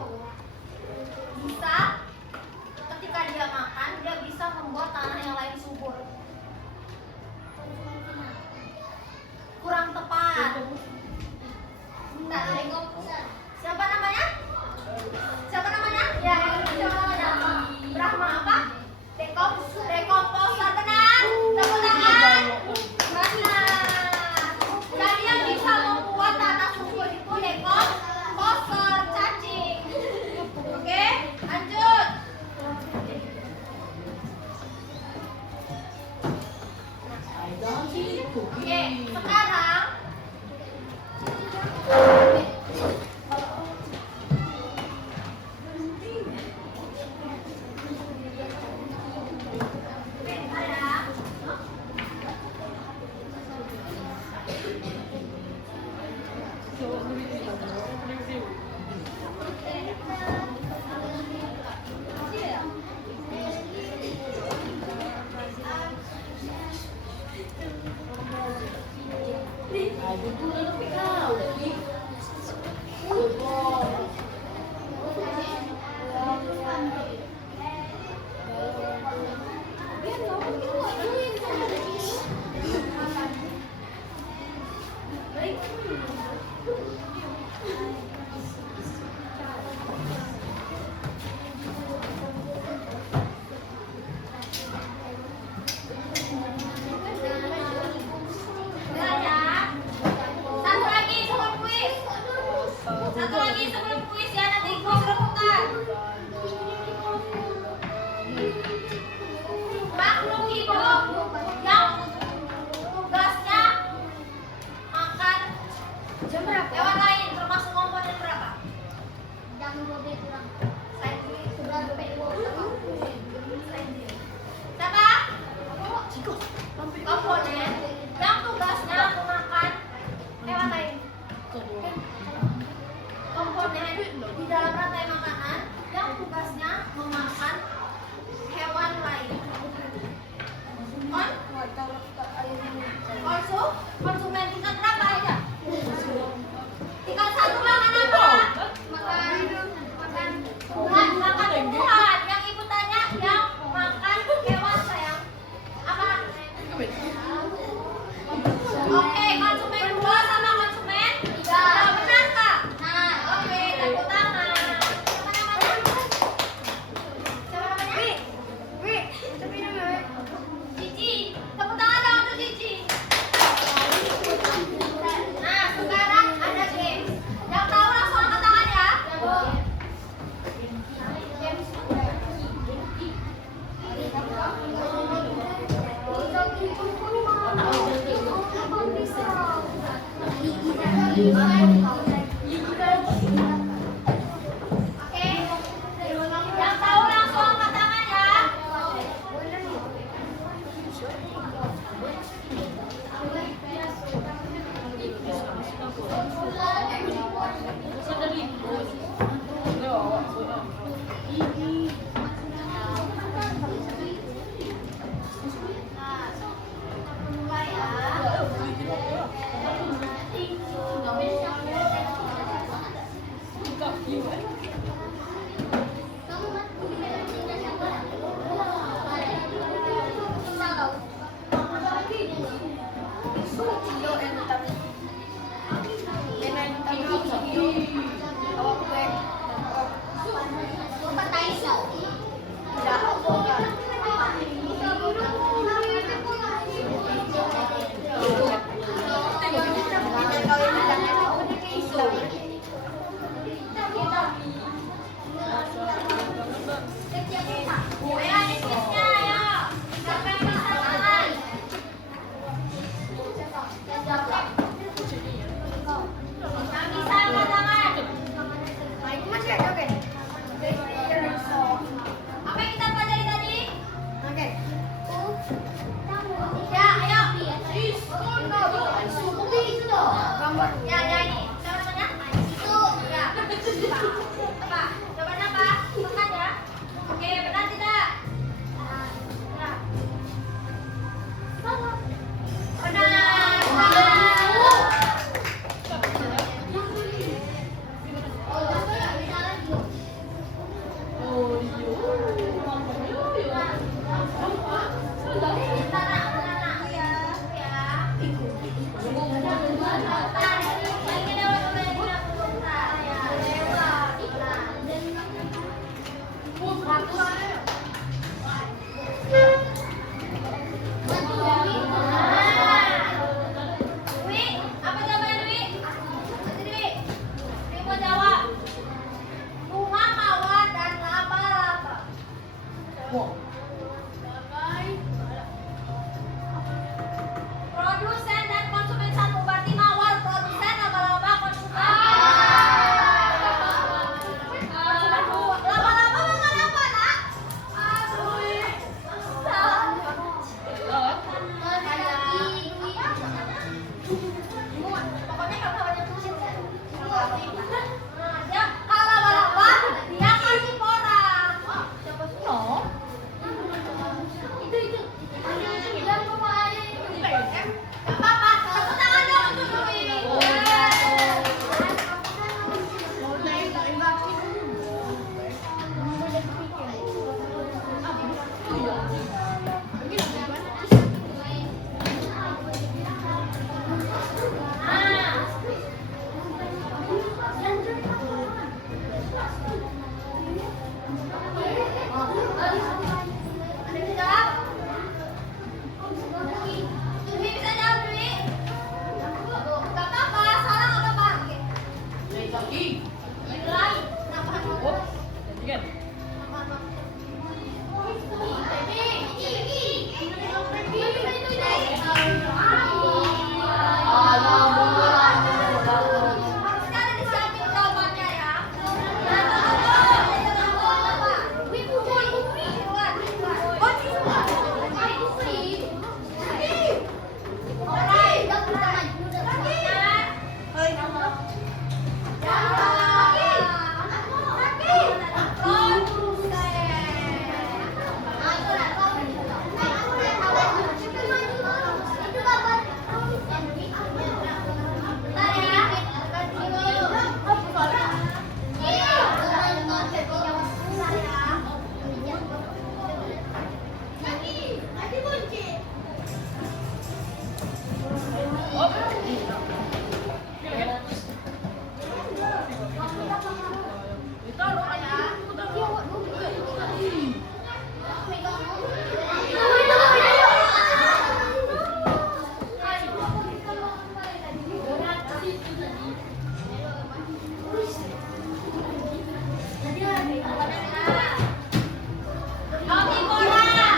bisa ketika dia makan dia bisa membuat tanah yang lain subur. Kurang tepat. Bentar, siapa namanya? Siapa namanya? Ya, siapa namanya? Brahma apa? Dekomposer, benar. Tepuk tangan. Benar. Jadi yang bisa membuat tanah subur itu dekomposer, cacing. Oke, lanjut. Oke, sekarang satu lagi sebelum kuis ya, nanti kuis rebutan. Makhluk hidup yang tugasnya makan hewan lain termasuk komponen berapa? Siapa? Komponen yang tugasnya memakan hewan lain. Komponen di dalam rantai makanan yang tugasnya memakan hewan lain. Konsumen tingkat berapa aja? Tingkat 1 makan apa? Makan tumbuhan. Yang ibu tanya yang makan hewan sayang apa? Oke, konsumen 2 sama konsumen 3. Benar Kak? Nah, oke, tepuk tangan. Siapa namanya? Cici. Tepuk tangan dong untuk Cici. Nah, sekarang ada games. Yang tahu langsung angkat tangan ya. Oke, yang tahu langsung angkat tangan ya. Mulai ya. Apa yang kita pelajari tadi? Ya, ayo. Ya, ya ini. Siapa namanya? Ya. Apa? Jawabannya apa? Makan ya. Oke, benar tidak? Benar. Benar. Omnivora.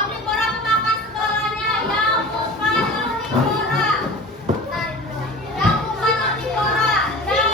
Omnivora memakan segalanya. Yang bukan omnivora. Yang bukan omnivora. Yang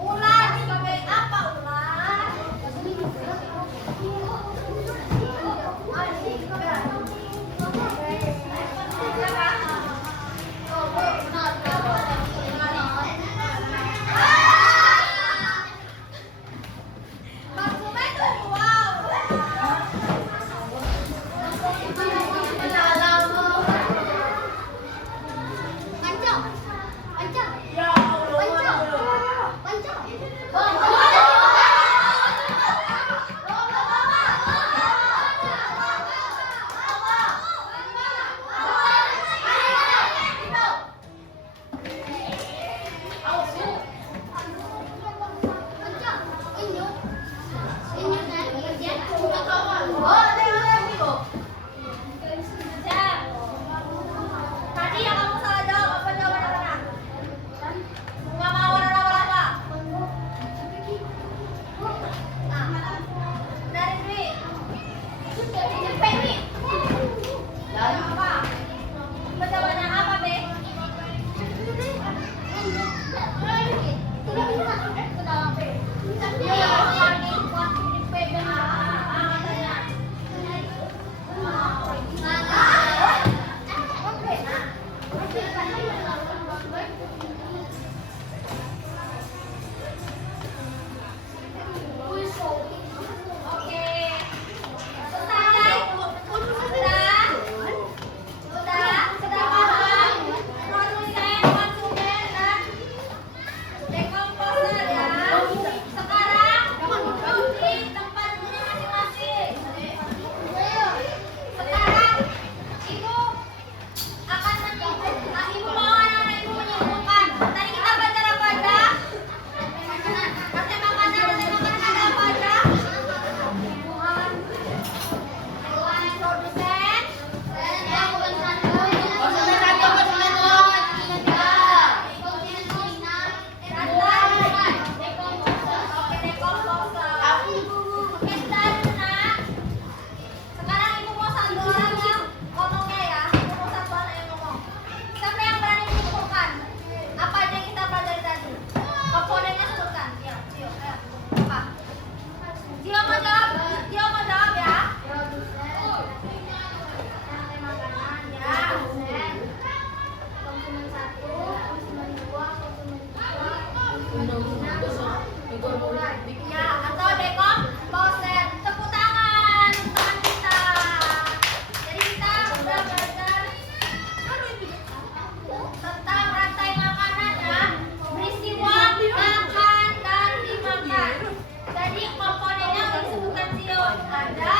ular sebagai apa ular? Maksudnya tuh wow. Tadi yang kamu salah jawab apa jawabannya benar? Bunga mawar warna apa? Dari Dwi. Cepet Dwi. Dari apa? Jawabannya apa, Be? Oke. Sudah paham produsen, konsumen dan dekomposer ya. Sekarang duduk di tempat duduk masing-masing. Sekarang ibu akan ibu mau anak-anak ibu menyimpulkan. Tadi kita belajar apa aja? Rantai makanan ada apa aja? Produsen, sekarang ibu mau satu orang yang ngomongnya ya. Ibu mau satu orang yang ngomong. Siapa yang berani menyimpulkan apa aja yang kita pelajari tadi? Komponennya sebutkan. Ya, Cio, ayo. Apa? Cio mau jawab ya. Konsumen 1, konsumen 2, konsumen 3. Ya, atau dekomposer. Tepuk tangan kita. Jadi kita sudah belajar tentang rantai makanan ya. Peristiwa makan dan dimakan. Jadi komponennya udah disebutkan Cio. Ada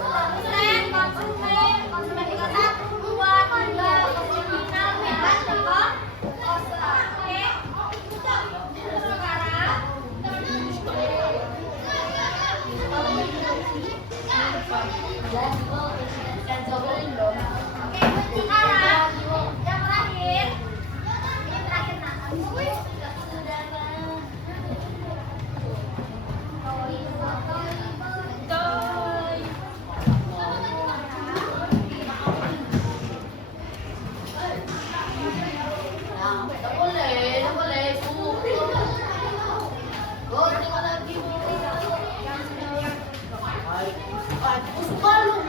produsen, konsumen juga 1, 2, 3, nominal, dan dekomposer. Oke. Sekarang Tidak boleh, tidak boleh. Bu. Oh, tengok lagi, Bu. Aku suka lu.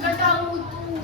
Gak kamu tuh.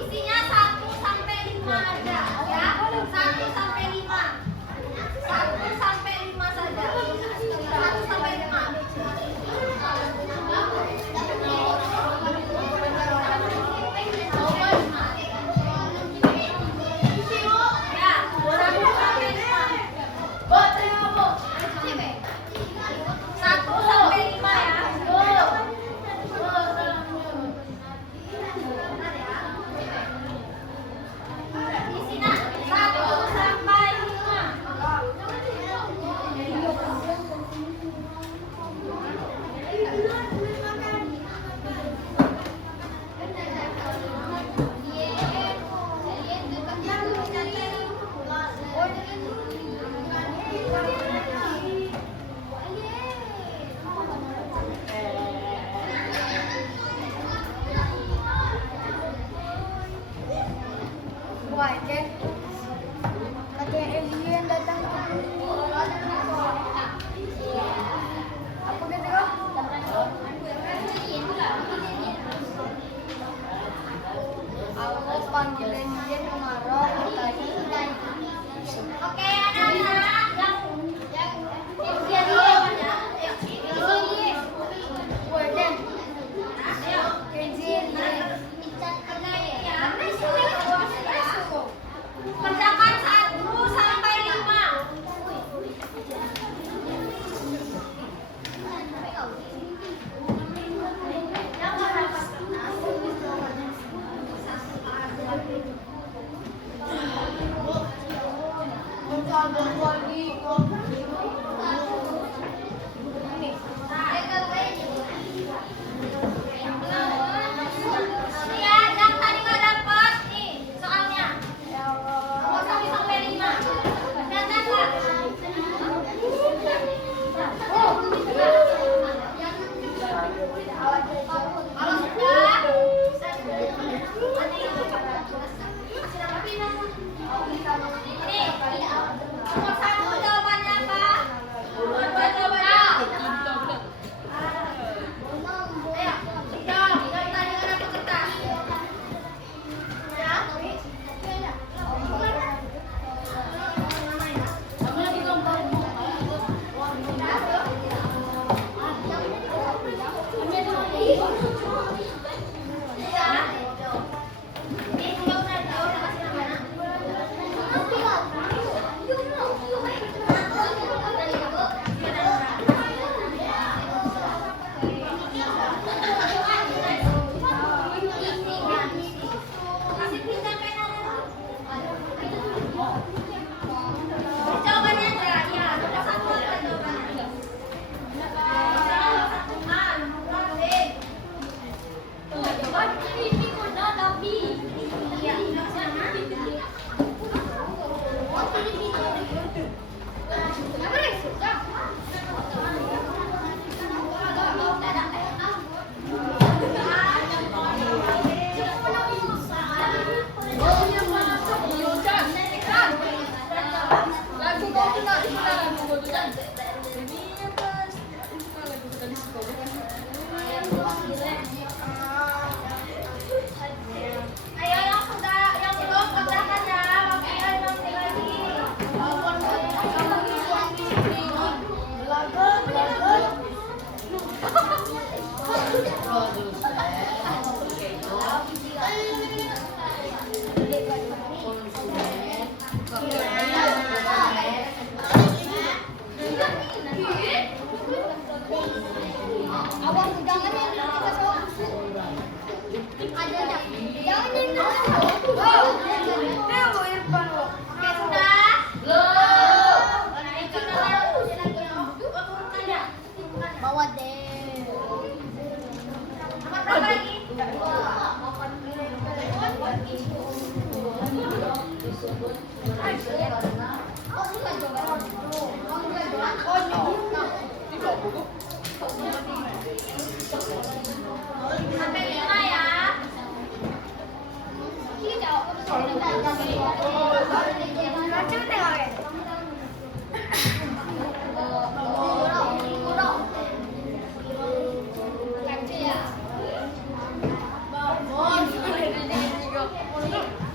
Isinya 1 sampai 5 aja, ya. 1 sampai 5. 1 sampai 5 saja. 1 sampai 5. Ya, 1 sampai 5. 1 sampai 5 ya. Isinya 1 sampai 5. Wah, Ken. Ada alien datang ke sini. Aku udah tengok. Aku panggilin dia marah tadi. Oke, anak-anak yang dia ya. Wah, Ken. Ayo. Kejir. Kerjakan 1 sampai 5. Ya, yang tadi nggak dapat nih soalnya. Nomor 1 sampai 5. Datang nggak? Kalau sudah, ini nomor 1 jawabannya apa? Nomor 2 jawabannya. Ayo, jawab. Dari tadi nggak dapat kertas. Ya. Jawabannya aja, ya. Nomor 1 apa jawabannya? Ayo yang sudah, yang belum kerjakan ya. Waktunya 5 menit lagi. Belaga. Gawat deh. Nomor berapa lagi? Sampai 5 ya. Sudah? Berapa lagi?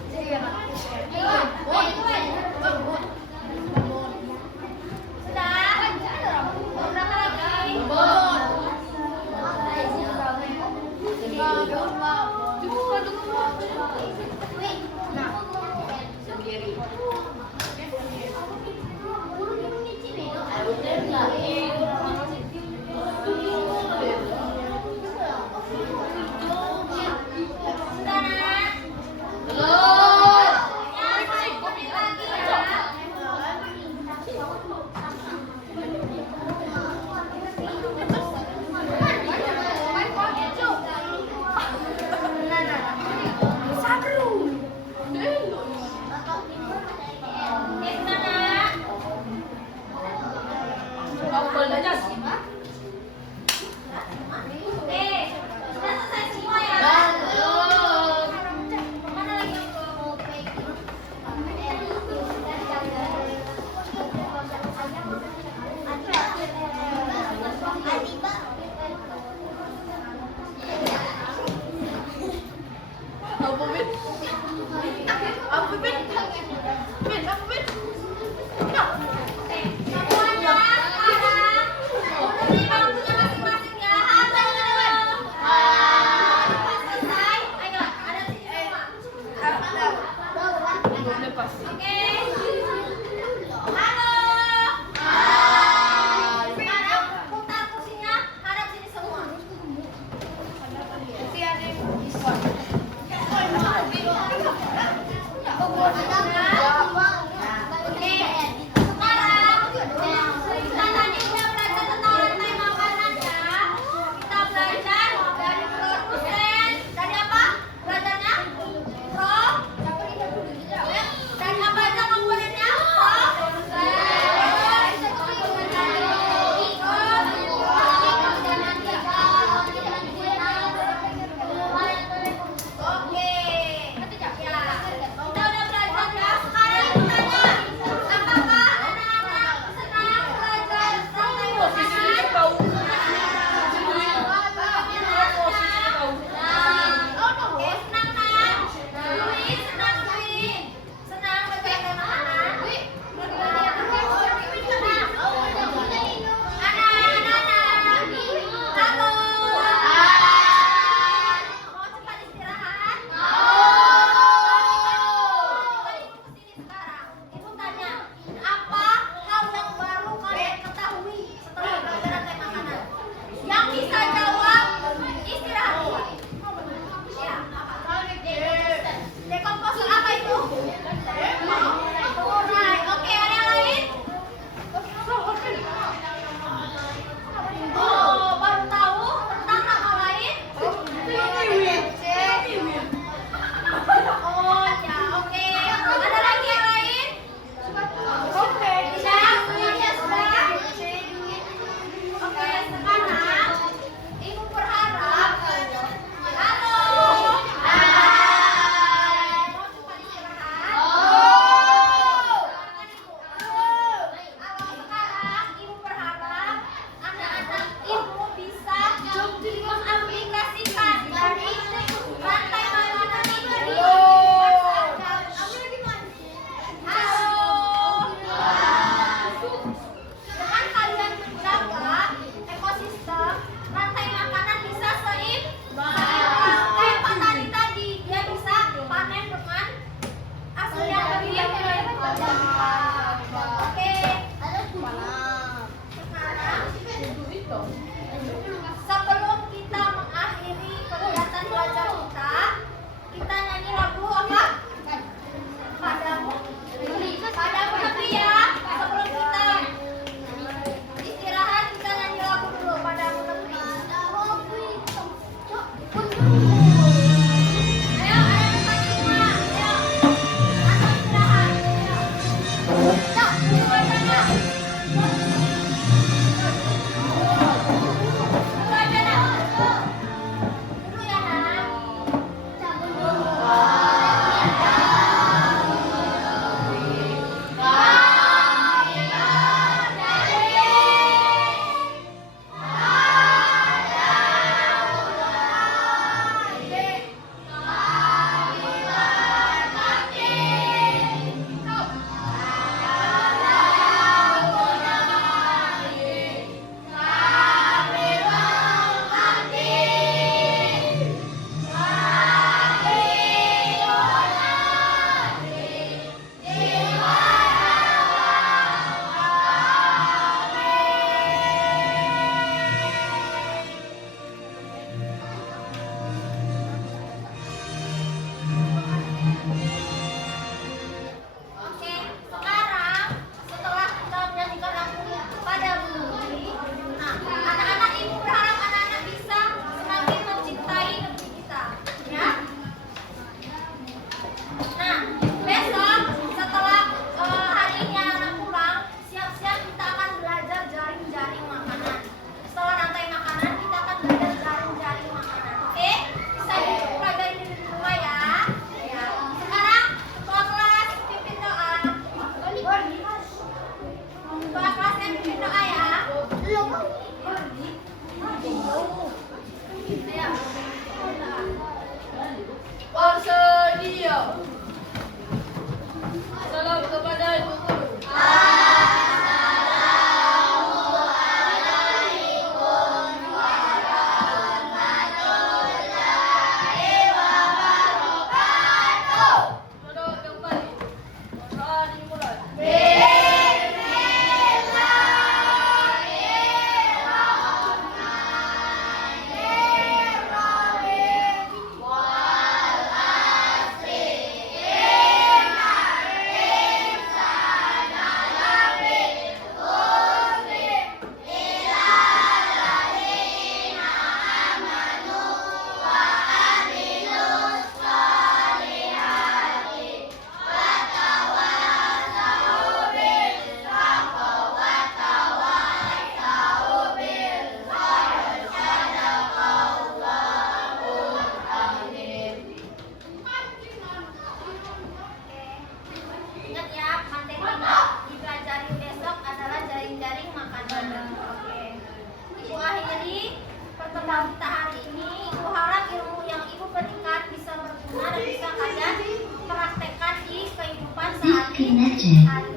Sudah, Nak? Ya, sedikit lagi ya. Oke, sudah, Nak? Oke, sudah selesai semua ya? Mana lagi yang belum? Semuanya sekarang duduk di bangkunya masing-masing ya. Halo. Pas selesai, ayo ada sini semua. Oke. Halo. Sekarang putar kursinya, hadap sini semua. Oke, sekarang kita tadi udah belajar tentang rantai makanan ya. Kita belajar dari produsen, dari apa? Belajarnya? Dan apa aja komponennya? Oke. Ya. Kita udah belajar ya. Sekarang aku tanya, apakah anak-anak senang belajar rantai makanan? Oke, senang kan? Luis, senang Luis. Senang belajar rantai makanan? Senang. Anak-anak. Halo. Mau cepat istirahat? Ibu tanya, apa hal yang baru kalian ketahui setelah belajar rantai makanan? Yang bisa jawab, istirahat dulu. Ya. Dekomposer apa itu? Alright, oke, ada yang lain? Oh, baru tahu tentang nama lain? Oh ya, oke. Ada lagi yang lain? Sudah? Semuanya sudah? Oke, sekarang Ibu berharap. Halo. Mau cepat istirahat? Halo, sekarang Ibu berharap anak-anak Ibu bisa mengaplikasikan dari rantai makanan ini di kehidupan sehari-hari. Halo. Dengan kalian menjaga ekosistem, rantai makanan bisa seimbang. Kayak Pak tadi, dia bisa panen dengan hasil yang lebih banyak. Oke. Sekarang, sebelum kita mengakhiri kegiatan belajar kita nyanyi lagu apa? Padamu. Padamu tapi ya, sebelum kita istirahat kita nyanyi lagu dulu. Padamu. kita hari ini. Ibu harap ilmu yang ibu berikan bisa berguna dan bisa kalian praktekkan di kehidupan sehari-hari.